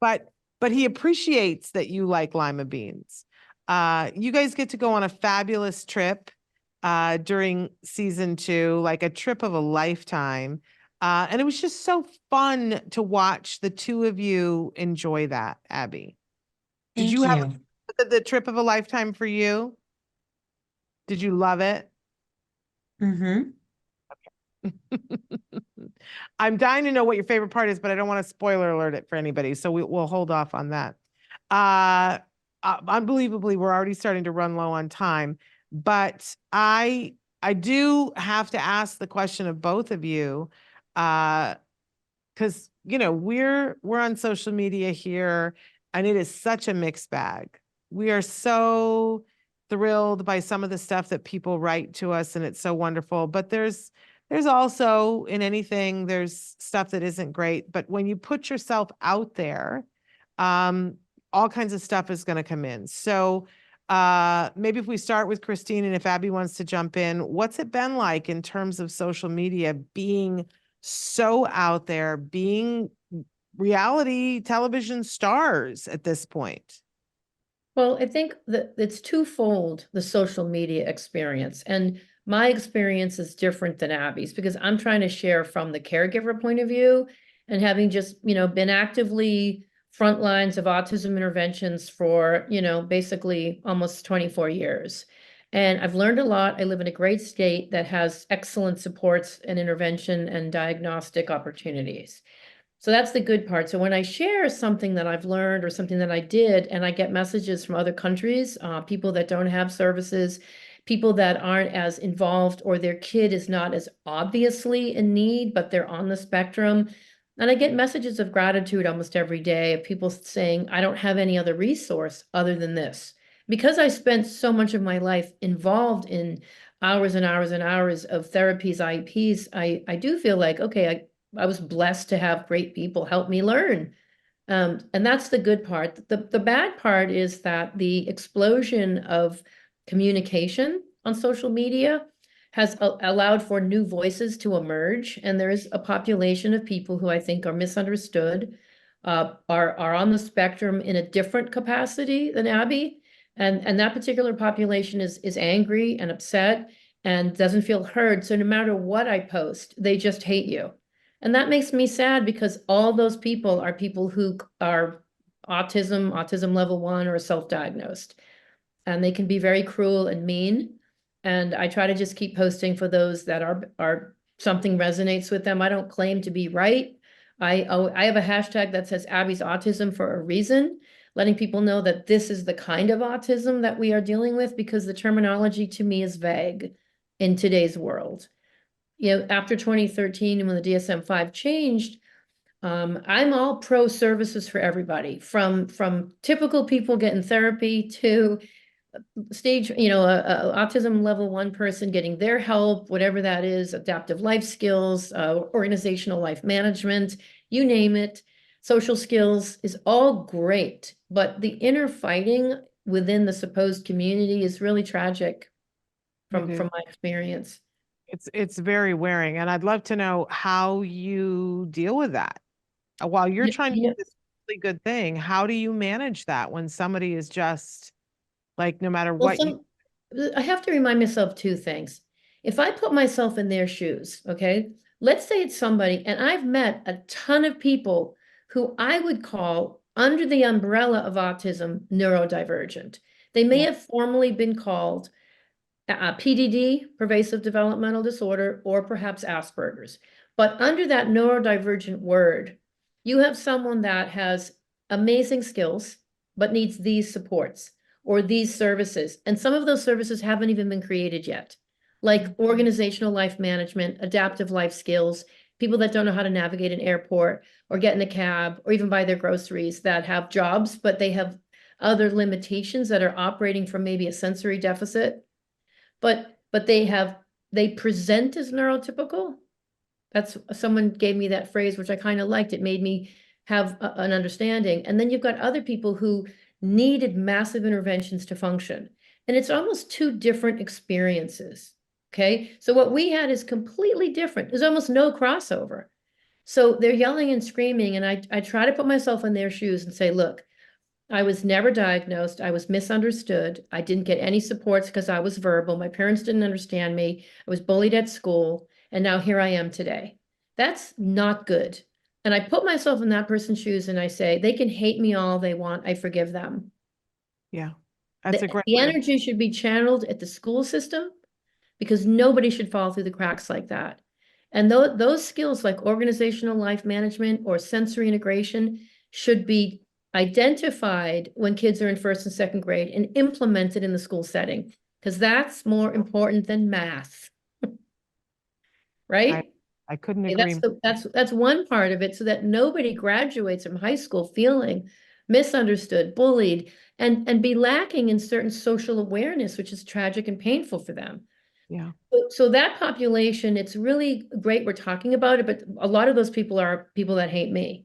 But he appreciates that you like lima beans. You guys get to go on a fabulous trip during season 2, like a trip of a lifetime. And it was just so fun to watch the two of you enjoy that, Abby. Did Thank you have you. the trip of a lifetime for you? Did you love it? Mm-hmm. I'm dying to know what your favorite part is, but I don't want to spoiler alert it for anybody. So we'll hold off on that. Unbelievably, we're already starting to run low on time, but I do have to ask the question of both of you, because we're on social media here, and it is such a mixed bag. We are so thrilled by some of the stuff that people write to us, and it's so wonderful. But there's also, in anything, there's stuff that isn't great. But when you put yourself out there, all kinds of stuff is going to come in. So maybe if we start with Christine, and if Abby wants to jump in, what's it been like in terms of social media, being so out there, being reality television stars at this point? Well, I think that it's twofold, the social media experience. And my experience is different than Abby's because I'm trying to share from the caregiver point of view, and having just, been actively front lines of autism interventions for, basically almost 24 years. And I've learned a lot. I live in a great state that has excellent supports and intervention and diagnostic opportunities. So that's the good part. So when I share something that I've learned or something that I did, and I get messages from other countries, people that don't have services, people that aren't as involved, or their kid is not as obviously in need, but they're on the spectrum. And I get messages of gratitude almost every day of people saying, I don't have any other resource other than this. Because I spent so much of my life involved in hours and hours and hours of therapies, IEPs, I do feel like, okay, I was blessed to have great people help me learn. And that's the good part. The bad part is that the explosion of communication on social media has allowed for new voices to emerge. And there is a population of people who I think are misunderstood, are on the spectrum in a different capacity than Abby. And that particular population is angry and upset and doesn't feel heard. So no matter what I post, they just hate you. And that makes me sad because all those people are people who are autism level 1 or self-diagnosed. And they can be very cruel and mean. And I try to just keep posting for those that are something resonates with them. I don't claim to be right. I have a hashtag that says Abby's autism for a reason, letting people know that this is the kind of autism that we are dealing with, because the terminology to me is vague in today's world. After 2013 and when the DSM-5 changed, I'm all pro services for everybody, from typical people getting therapy to stage, a autism level 1 person getting their help, whatever that is, adaptive life skills, organizational life management, you name it, social skills is all great. But the inner fighting within the supposed community is really tragic from my experience. It's very wearing, and I'd love to know how you deal with that. While you're trying to do this really good thing, how do you manage that when somebody is just like, no matter what I have to remind myself 2 things. If I put myself in their shoes, okay, let's say it's somebody, and I've met a ton of people who I would call, under the umbrella of autism, neurodivergent. They may have formally been called PDD, pervasive developmental disorder, or perhaps Asperger's. But under that neurodivergent word, you have someone that has amazing skills, but needs these supports or these services. And some of those services haven't even been created yet, like organizational life management, adaptive life skills, people that don't know how to navigate an airport or get in a cab or even buy their groceries, that have jobs, but they have other limitations that are operating from maybe a sensory deficit. But they present as neurotypical. That's, someone gave me that phrase, which I kind of liked. It made me have an understanding. And then you've got other people who needed massive interventions to function. And it's almost 2 different experiences. Okay. So what we had is completely different. There's almost no crossover. So they're yelling and screaming. And I try to put myself in their shoes and say, look, I was never diagnosed. I was misunderstood. I didn't get any supports because I was verbal. My parents didn't understand me. I was bullied at school. And now here I am today. That's not good. And I put myself in that person's shoes and I say, they can hate me all they want. I forgive them. Yeah. That's a great The way. energy should be channeled at the school system because nobody should fall through the cracks like that. And those skills like organizational life management or sensory integration should be identified when kids are in first and second grade and implemented in the school setting, because that's more important than math. Right? I couldn't Okay, agree. that's one part of it, so that nobody graduates from high school feeling misunderstood, bullied, and be lacking in certain social awareness, which is tragic and painful for them. Yeah. So that population, it's really great we're talking about it, but a lot of those people are people that hate me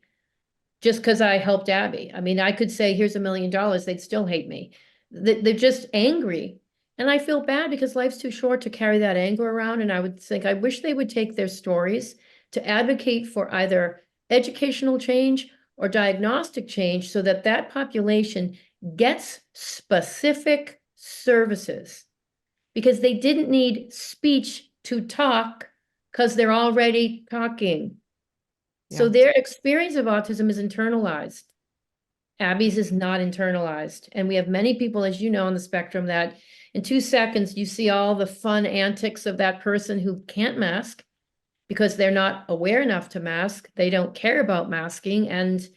just because I helped Abbey. I mean, I could say, here's $1 million, they'd still hate me. They're just angry. And I feel bad because life's too short to carry that anger around. And I would think, I wish they would take their stories to advocate for either educational change or diagnostic change so that that population gets specific services, because they didn't need speech to talk because they're already talking. So Yeah. their experience of autism is internalized. Abby's is not internalized. And we have many people, as you know, on the spectrum that in 2 seconds, you see all the fun antics of that person who can't mask because they're not aware enough to mask. They don't care about masking. And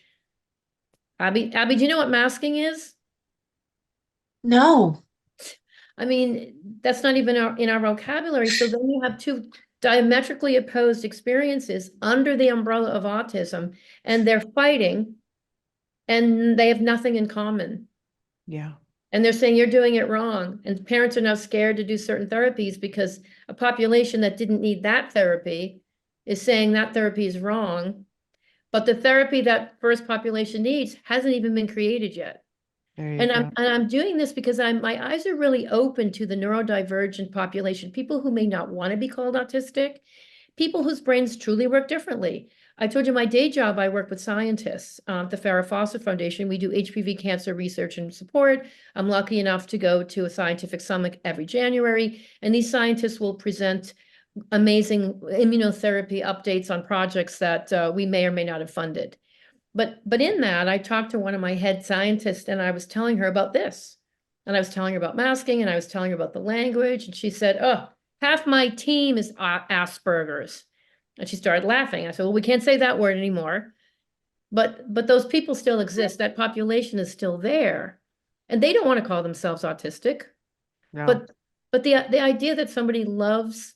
Abby, do you know what masking is? No. I mean, that's not even in our vocabulary. So then you have two diametrically opposed experiences under the umbrella of autism, and they're fighting, and they have nothing in common. Yeah. And they're saying you're doing it wrong. And parents are now scared to do certain therapies because a population that didn't need that therapy is saying that therapy is wrong. But the therapy that first population needs hasn't even been created yet. There you And go. I'm doing this because my eyes are really open to the neurodivergent population, people who may not want to be called autistic, people whose brains truly work differently. I told you my day job, I work with scientists, the Farrah Fawcett Foundation. We do HPV cancer research and support. I'm lucky enough to go to a scientific summit every January, and these scientists will present amazing immunotherapy updates on projects that we may or may not have funded. But in that, I talked to one of my head scientists and I was telling her about this. And I was telling her about masking and I was telling her about the language. And she said, oh, half my team is Asperger's. And she started laughing. I said, well, we can't say that word anymore. But those people still exist. That population is still there. And they don't want to call themselves autistic. No. But the idea that somebody loves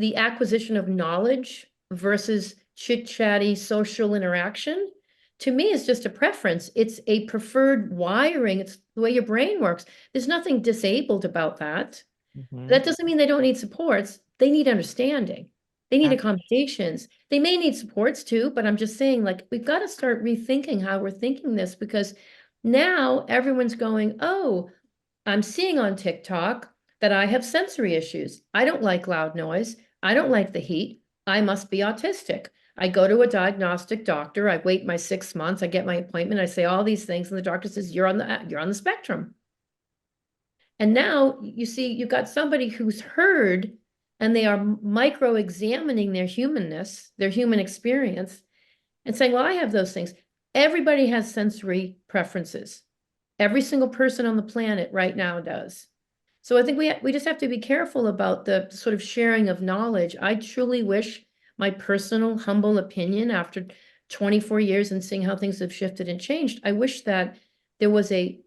the acquisition of knowledge versus chit-chatty social interaction, to me, is just a preference. It's a preferred wiring. It's the way your brain works. There's nothing disabled about that. Mhm. That doesn't mean they don't need supports. They need understanding. They need accommodations. They may need supports too, but I'm just saying, like, we've got to start rethinking how we're thinking this, because now everyone's going, oh, I'm seeing on TikTok that I have sensory issues. I don't like loud noise. I don't like the heat. I must be autistic. I go to a diagnostic doctor. I wait my 6 months. I get my appointment. I say all these things, and the doctor says, you're on the spectrum. And now you see, you've got somebody who's heard, and they are micro-examining their humanness, their human experience, and saying, well, I have those things. Everybody has sensory preferences. Every single person on the planet right now does. So I think we just have to be careful about the sort of sharing of knowledge. I truly wish, my personal humble opinion after 24 years and seeing how things have shifted and changed, I wish that there was a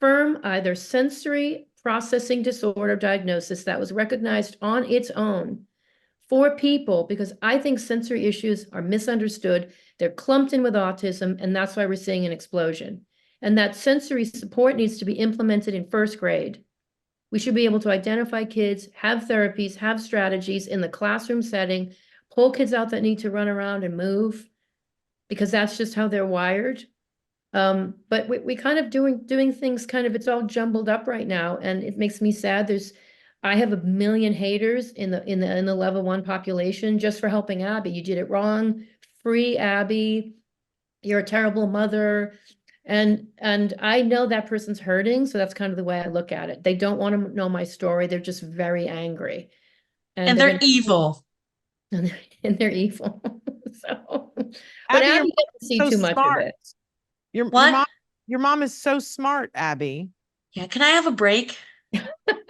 firm either sensory processing disorder diagnosis that was recognized on its own for people, because I think sensory issues are misunderstood. They're clumped in with autism, and that's why we're seeing an explosion. And that sensory support needs to be implemented in first grade. We should be able to identify kids, have therapies, have strategies in the classroom setting, pull kids out that need to run around and move, because that's just how they're wired. But we kind of doing things kind of, it's all jumbled up right now, and it makes me sad. I have 1 million haters in the level 1 population just for helping Abbey. You did it wrong. Free Abbey. You're a terrible mother. And I know that person's hurting, so that's kind of the way I look at it. They don't want to know my story. They're just very angry. And they're they're evil. and they're evil. So, but Abby, Abby doesn't see so too much of smart. it. What? Your mom is so smart, Abby. Yeah, can I have a break?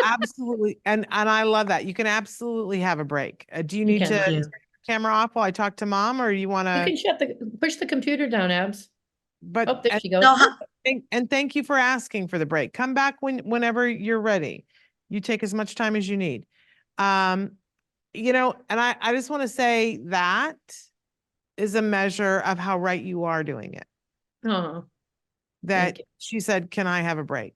Absolutely. And I love that. You can absolutely have a break. Do you You need can. to Thank turn you. your camera off while I talk to mom, or you want You to? can push the computer down, Abs. But Oh, there she goes. No, thank you for asking for the break. Come back whenever you're ready. You take as much time as you need. And I just want to say that is a measure of how right you are doing it. Oh, That thank you. she said, "Can I have a break?"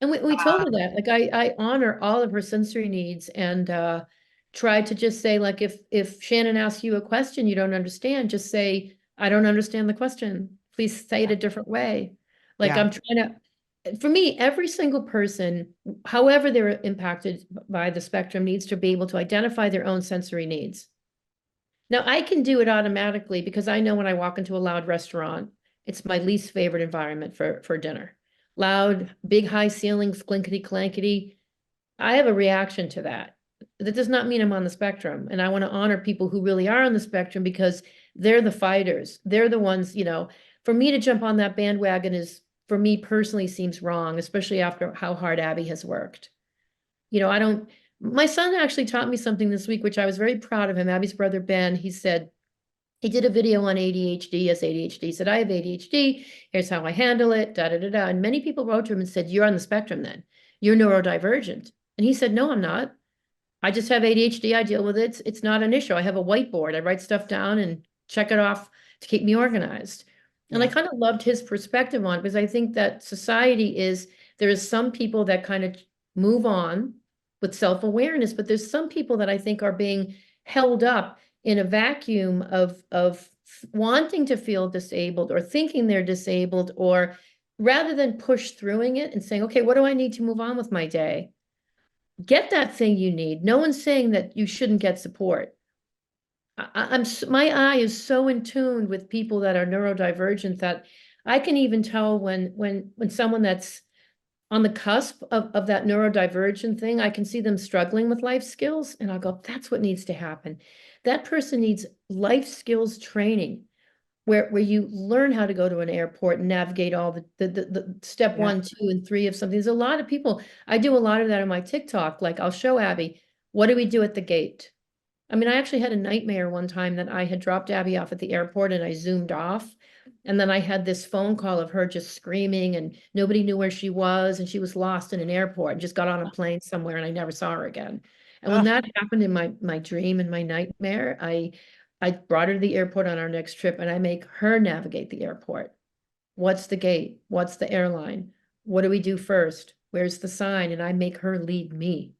And we told her that. Like I honor all of her sensory needs and try to just say, like, if Shannon asks you a question you don't understand, just say, I don't understand the question. Please say it a different way. Like Yeah. I'm trying to, for me, every single person, however they're impacted by the spectrum, needs to be able to identify their own sensory needs. Now I can do it automatically because I know when I walk into a loud restaurant, it's my least favorite environment for dinner. Loud, big high ceilings, clinkety clankety. I have a reaction to that. That does not mean I'm on the spectrum. And I want to honor people who really are on the spectrum because they're the fighters. They're the ones, for me to jump on that bandwagon is, for me personally, seems wrong, especially after how hard Abby has worked. I don't, my son actually taught me something this week, which I was very proud of him. Abby's brother, Ben, he said, he did a video on ADHD, as ADHD. He said, I have ADHD. Here's how I handle it, da, da, da, da. And many people wrote to him and said, you're on the spectrum then. You're neurodivergent. And he said, no, I'm not. I just have ADHD. I deal with it. It's not an issue. I have a whiteboard. I write stuff down and check it off to keep me organized. And I kind of loved his perspective on it because I think that there is some people that kind of move on with self-awareness, but there's some people that I think are being held up in a vacuum of wanting to feel disabled or thinking they're disabled, or rather than push throughing it and saying, okay, what do I need to move on with my day? Get that thing you need. No one's saying that you shouldn't get support. My eye is so in tune with people that are neurodivergent that I can even tell when someone that's on the cusp of that neurodivergent thing, I can see them struggling with life skills, and I'll go, that's what needs to happen. That person needs life skills training where you learn how to go to an airport and navigate all the step 1, 2, and 3 of something. There's a lot of people. I do a lot of that on my TikTok. Like I'll show Abby, what do we do at the gate? I mean, I actually had a nightmare one time that I had dropped Abby off at the airport and I zoomed off. And then I had this phone call of her just screaming and nobody knew where she was. And she was lost in an airport and just got on a plane somewhere and I never saw her again. And when that happened in my dream and my nightmare, I brought her to the airport on our next trip and I make her navigate the airport. What's the gate? What's the airline? What do we do first? Where's the sign? And I make her lead me.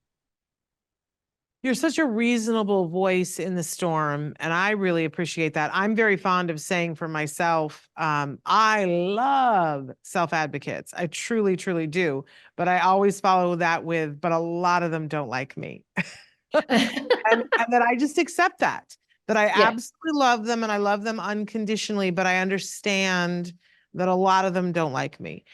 You're such a reasonable voice in the storm, and I really appreciate that. I'm very fond of saying for myself, I love self-advocates. I truly, truly do. But I always follow that with, but a lot of them don't like me. and that I just accept that I absolutely love them and I love them unconditionally, but I understand that a lot of them don't like me.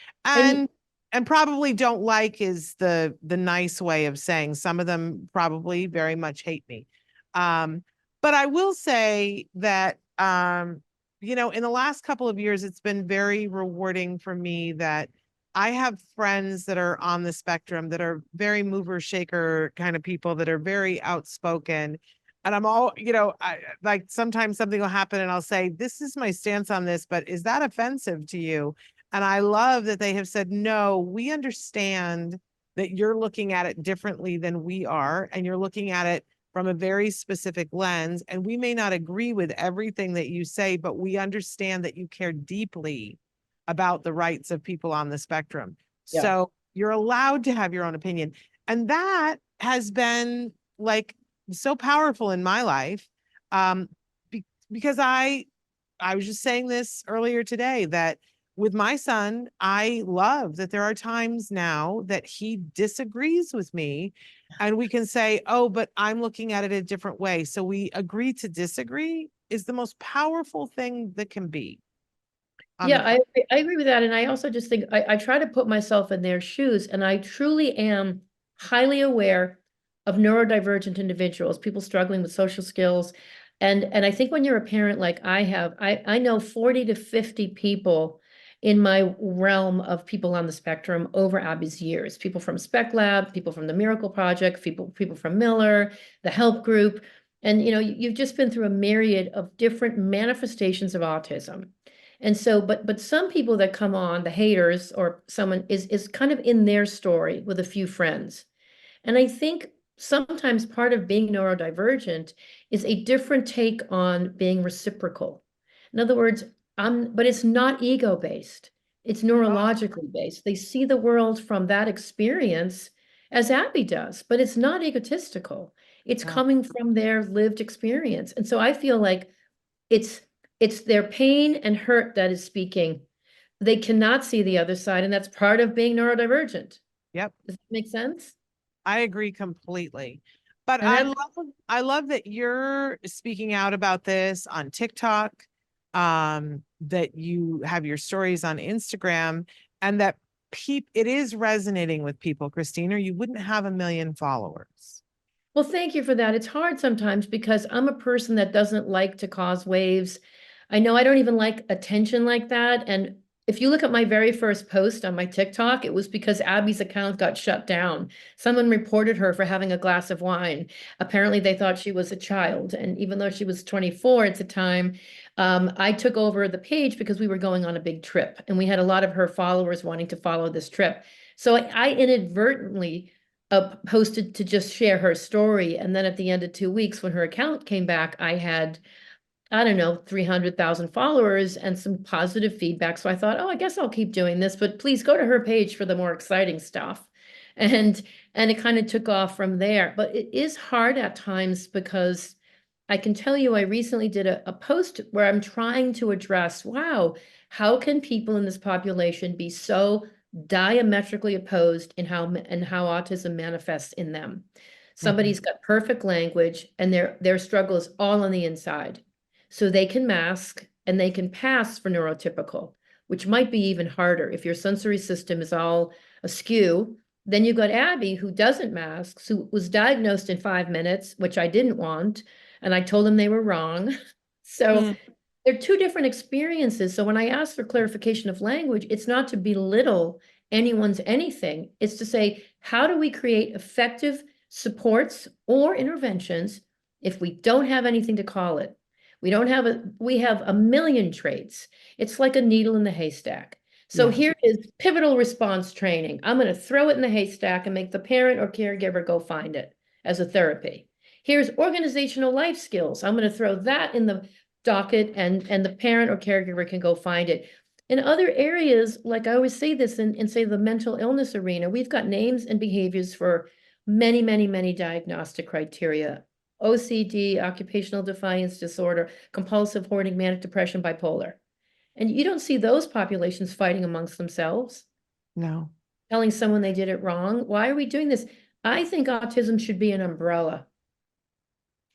And probably don't like is the nice way of saying. Some of them probably very much hate me. But I will say that, in the last couple of years, it's been very rewarding for me that I have friends that are on the spectrum that are very mover shaker kind of people that are very outspoken. And I'm all, like sometimes something will happen and I'll say, this is my stance on this, but is that offensive to you? And I love that they have said, no, we understand that you're looking at it differently than we are. And you're looking at it from a very specific lens. And we may not agree with everything that you say, but we understand that you care deeply about the rights of people on the spectrum. Yeah. So you're allowed to have your own opinion. And that has been like so powerful in my life. Because I was just saying this earlier today that with my son, I love that there are times now that he disagrees with me and we can say, oh, but I'm looking at it a different way. So we agree to disagree is the most powerful thing that can be. Yeah, I agree with that. And I also just think I try to put myself in their shoes, and I truly am highly aware of neurodivergent individuals, people struggling with social skills. And I think when you're a parent like I have, I know 40 to 50 people in my realm of people on the spectrum over Abby's years, people from Spec Lab, people from the Miracle Project, people from Miller, the Help Group. And you've just been through a myriad of different manifestations of autism. And so, but some people that come on, the haters or someone is kind of in their story with a few friends. And I think sometimes part of being neurodivergent is a different take on being reciprocal. In other words, but it's not ego-based. It's neurologically based. They see the world from that experience as Abby does, but it's not egotistical. It's coming from their lived experience. And so I feel like it's their pain and hurt that is speaking. They cannot see the other side, and that's part of being neurodivergent. Yep. Does that make sense? I agree completely. But And I love that you're speaking out about this on TikTok, that you have your stories on Instagram, and that it is resonating with people, Christine, or you wouldn't have 1 million followers. Well, thank you for that. It's hard sometimes because I'm a person that doesn't like to cause waves. I know I don't even like attention like that. And if you look at my very first post on my TikTok, it was because Abby's account got shut down. Someone reported her for having a glass of wine. Apparently, they thought she was a child. And even though she was 24 at the time, I took over the page because we were going on a big trip. And we had a lot of her followers wanting to follow this trip. So I inadvertently posted to just share her story. And then at the end of 2 weeks, when her account came back, I had, I don't know, 300,000 followers and some positive feedback. So I thought, oh, I guess I'll keep doing this, but please go to her page for the more exciting stuff. And it kind of took off from there. But it is hard at times because I can tell you, I recently did a post where I'm trying to address, wow, how can people in this population be so diametrically opposed in how autism manifests in them? Somebody's got perfect language and their struggle is all on the inside. So they can mask and they can pass for neurotypical, which might be even harder. If your sensory system is all askew, then you've got Abby, who doesn't mask, who was diagnosed in 5 minutes, which I didn't want. And I told them they were wrong. So they're two different experiences. So when I ask for clarification of language, it's not to belittle anyone's anything. It's to say, how do we create effective supports or interventions if we don't have anything to call it? We have 1 million traits. It's like a needle in the haystack. So here is pivotal response training. I'm going to throw it in the haystack and make the parent or caregiver go find it as a therapy. Here's organizational life skills. I'm going to throw that in the docket and the parent or caregiver can go find it. In other areas, like I always say this in say the mental illness arena, we've got names and behaviors for many, many, many diagnostic criteria. OCD, occupational defiance disorder, compulsive hoarding, manic depression, bipolar. And you don't see those populations fighting amongst themselves. No. Telling someone they did it wrong. Why are we doing this? I think autism should be an umbrella.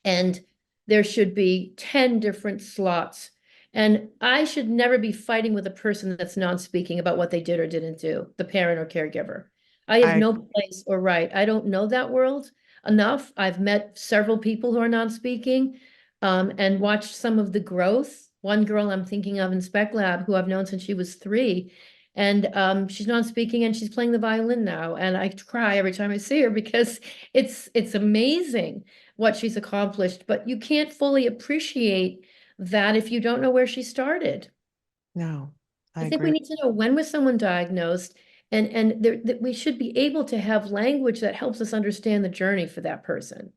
And there should be 10 different slots. And I should never be fighting with a person that's non-speaking about what they did or didn't do, the parent or caregiver. I have no place or right. I don't know that world enough. I've met several people who are non-speaking and watched some of the growth. One girl I'm thinking of in Spec Lab, who I've known since she was 3, and she's non-speaking and she's playing the violin now. And I cry every time I see her because it's amazing what she's accomplished, but you can't fully appreciate that if you don't know where she started. No, I think we need to know, when was someone diagnosed, and that we should be able to have language that helps us understand the journey for that person.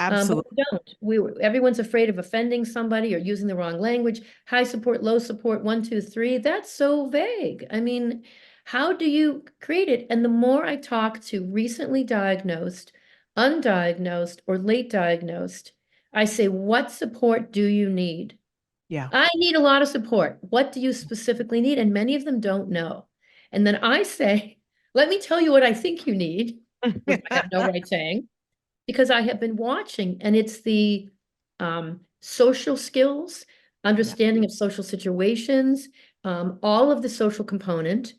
Absolutely. But we don't. Everyone's afraid of offending somebody or using the wrong language. High support, low support, 1, 2, 3. That's so vague. I mean, how do you create it? And the more I talk to recently diagnosed, undiagnosed, or late diagnosed, I say, what support do you need? Yeah. I need a lot of support. What do you specifically need? And many of them don't know. And then I say, let me tell you what I think you need, which I have no right saying, because I have been watching, and it's the social skills, understanding of social situations, all of the social component,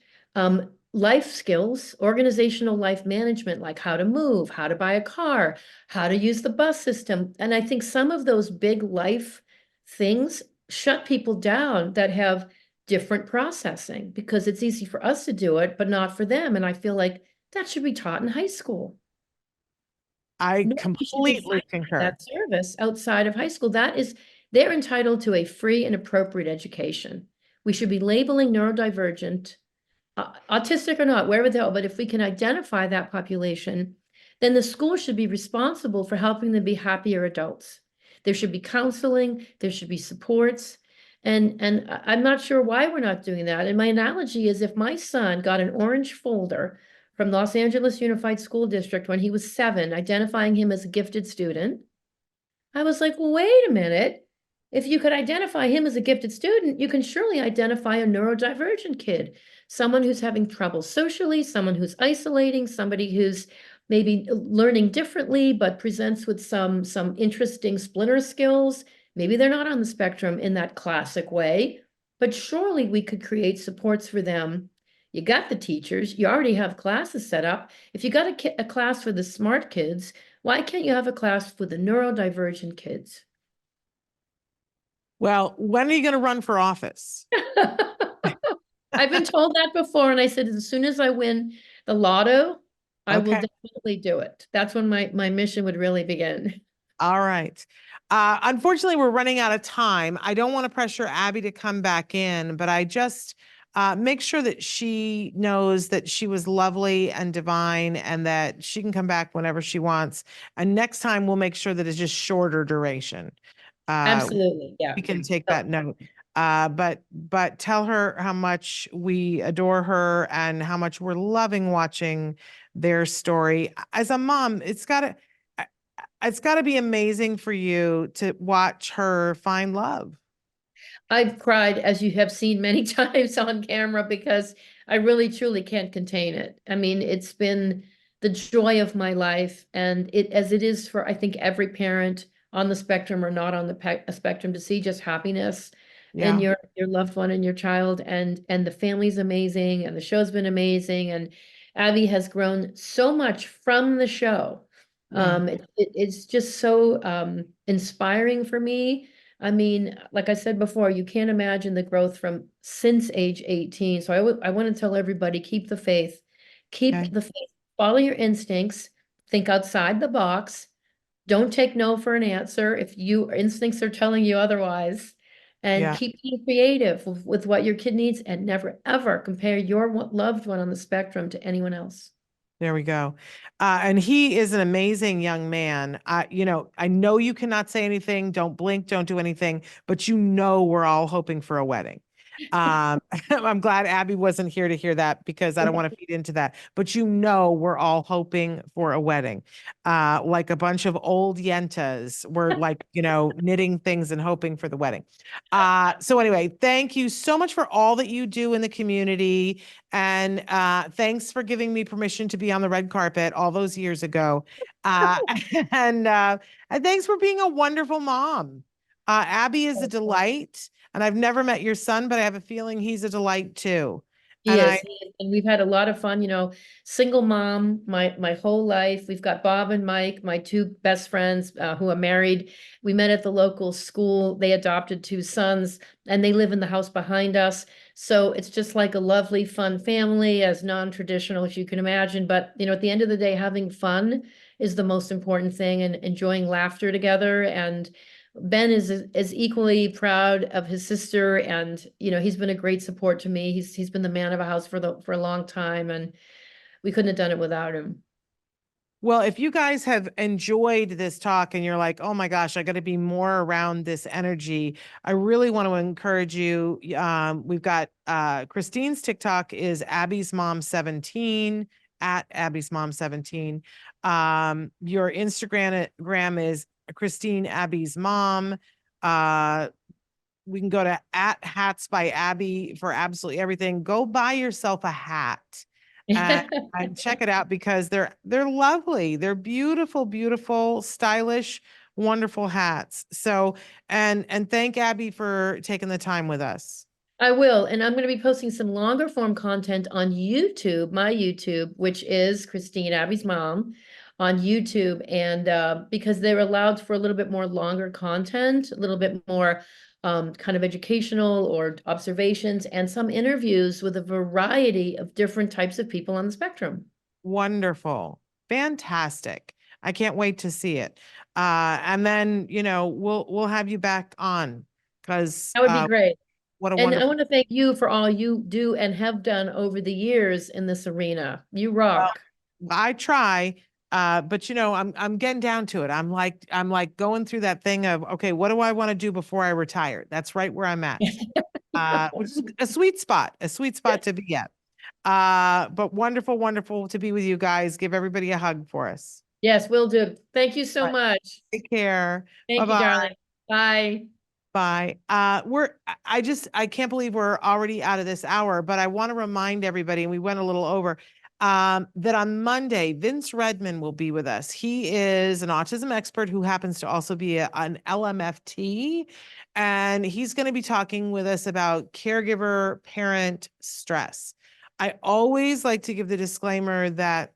life skills, organizational life management, like how to move, how to buy a car, how to use the bus system. And I think some of those big life things shut people down that have different processing, because it's easy for us to do it, but not for them. And I feel like that should be taught in high school. I Nobody should be completely fighting for concur. that service outside of high school. They're entitled to a free and appropriate education. We should be labeling neurodivergent, autistic or not, wherever they are, but if we can identify that population, then the school should be responsible for helping them be happier adults. There should be counseling, there should be supports, and I'm not sure why we're not doing that. And my analogy is, if my son got an orange folder from Los Angeles Unified School District when he was 7, identifying him as a gifted student, I was like, well, wait a minute. If you could identify him as a gifted student, you can surely identify a neurodivergent kid, someone who's having trouble socially, someone who's isolating, somebody who's maybe learning differently, but presents with some interesting splinter skills. Maybe they're not on the spectrum in that classic way, but surely we could create supports for them. You got the teachers, you already have classes set up. If you got a class for the smart kids, why can't you have a class for the neurodivergent kids? Well, when are you going to run for office? I've been told that before, and I said, as soon as I win the lotto, I will definitely do it. That's when my mission would really begin. All right. Unfortunately, we're running out of time. I don't want to pressure Abby to come back in, but I just make sure that she knows that she was lovely and divine and that she can come back whenever she wants. And next time we'll make sure that it's just shorter duration. Absolutely. Yeah. We can take that note. But tell her how much we adore her and how much we're loving watching their story. As a mom, it's gotta be amazing for you to watch her find love. I've cried, as you have seen many times on camera, because I really truly can't contain it. I mean, it's been the joy of my life, and as it is for, I think, every parent on the spectrum or not on the spectrum, to see just happiness in your loved one and your child, and the family's amazing, and the show's been amazing, and Abby has grown so much from the show. It's just so inspiring for me. I mean, like I said before, you can't imagine the growth from since age 18. So I want to tell everybody, keep the faith, follow your instincts, think outside the box. Don't take no for an answer if your instincts are telling you otherwise, and keep being creative with what your kid needs, and never, ever compare your loved one on the spectrum to anyone else. There we go. And he is an amazing young man. I know you cannot say anything. Don't blink, don't do anything, but we're all hoping for a wedding. I'm glad Abby wasn't here to hear that, because I don't want to feed into that, but we're all hoping for a wedding. Like a bunch of old yentas. We're like, knitting things and hoping for the wedding. So anyway, thank you so much for all that you do in the community. And thanks for giving me permission to be on the red carpet all those years ago. And thanks for being a wonderful mom. Abby is a delight, and I've never met your son, but I have a feeling he's a delight too. He is, and we've had a lot of fun, single mom, my whole life. We've got Bob and Mike, my two best friends who are married. We met at the local school. They adopted 2 sons, and they live in the house behind us. So it's just like a lovely, fun family, as non-traditional as you can imagine. But, at the end of the day, having fun is the most important thing, and enjoying laughter together. And Ben is equally proud of his sister, and he's been a great support to me. He's been the man of a house for a long time, and we couldn't have done it without him. Well, if you guys have enjoyed this talk and you're like, oh my gosh, I got to be more around this energy, I really want to encourage you. We've got Christine's TikTok is Abby's Mom 17, at Abby's Mom 17. Your Instagram is Christine Abby's Mom. We can go to @hats by Abby for absolutely everything. Go buy yourself a hat and check it out, because they're lovely. They're beautiful, beautiful, stylish, wonderful hats. So, and thank Abby for taking the time with us. I will. And I'm going to be posting some longer form content on YouTube, my YouTube, which is Christine, Abby's mom, on YouTube. And because they're allowed for a little bit more longer content, a little bit more kind of educational or observations, and some interviews with a variety of different types of people on the spectrum. Wonderful. Fantastic. I can't wait to see it. And then, we'll have you back on because That would be great. what a And I wonderful. want to thank you for all you do and have done over the years in this arena. You rock. I try, but I'm getting down to it. I'm like going through that thing of, okay, what do I want to do before I retire? That's right where I'm at. Which is a sweet spot to be at. But wonderful, wonderful to be with you guys. Give everybody a hug for us. Yes, will do. Thank you so All right. much. Take care. Thank you, Bye-bye. darling. Bye. Bye. I can't believe we're already out of this hour, but I want to remind everybody, and we went a little over, that on Monday, Vince Redmond will be with us. He is an autism expert who happens to also be an LMFT, and he's going to be talking with us about caregiver parent stress. I always like to give the disclaimer that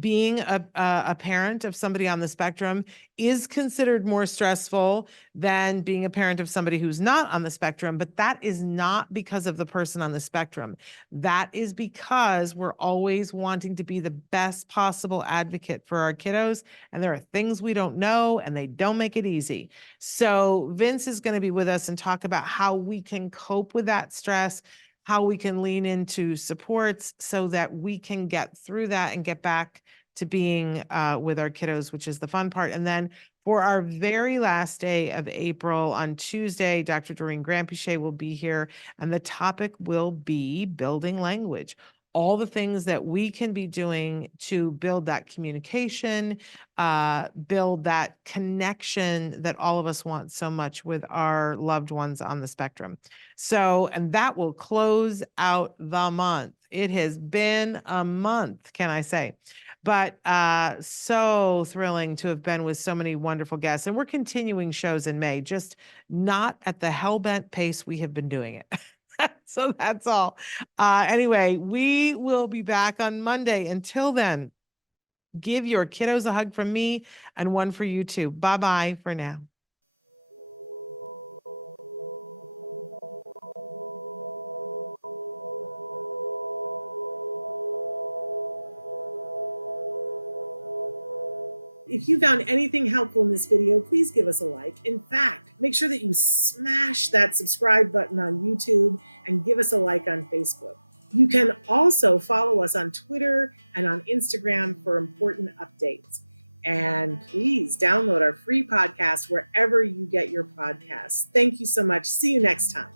being a parent of somebody on the spectrum is considered more stressful than being a parent of somebody who's not on the spectrum, but that is not because of the person on the spectrum. That is because we're always wanting to be the best possible advocate for our kiddos, and there are things we don't know, and they don't make it easy. So Vince is going to be with us and talk about how we can cope with that stress, how we can lean into supports so that we can get through that and get back to being with our kiddos, which is the fun part. And then for our very last day of April on Tuesday, Dr. Doreen Grampuchet will be here, and the topic will be building language. All the things that we can be doing to build that communication, build that connection that all of us want so much with our loved ones on the spectrum. So, and that will close out the month. It has been a month, can I say? But so thrilling to have been with so many wonderful guests. And we're continuing shows in May, just not at the hell-bent pace we have been doing it. So that's all. Anyway, we will be back on Monday. Until then, give your kiddos a hug from me and one for you too. Bye-bye for now. If you found anything helpful in this video, please give us a like. In fact, make sure that you smash that subscribe button on YouTube and give us a like on Facebook. You can also follow us on Twitter and on Instagram for important updates. And please download our free podcast wherever you get your podcasts. Thank you so much. See you next time.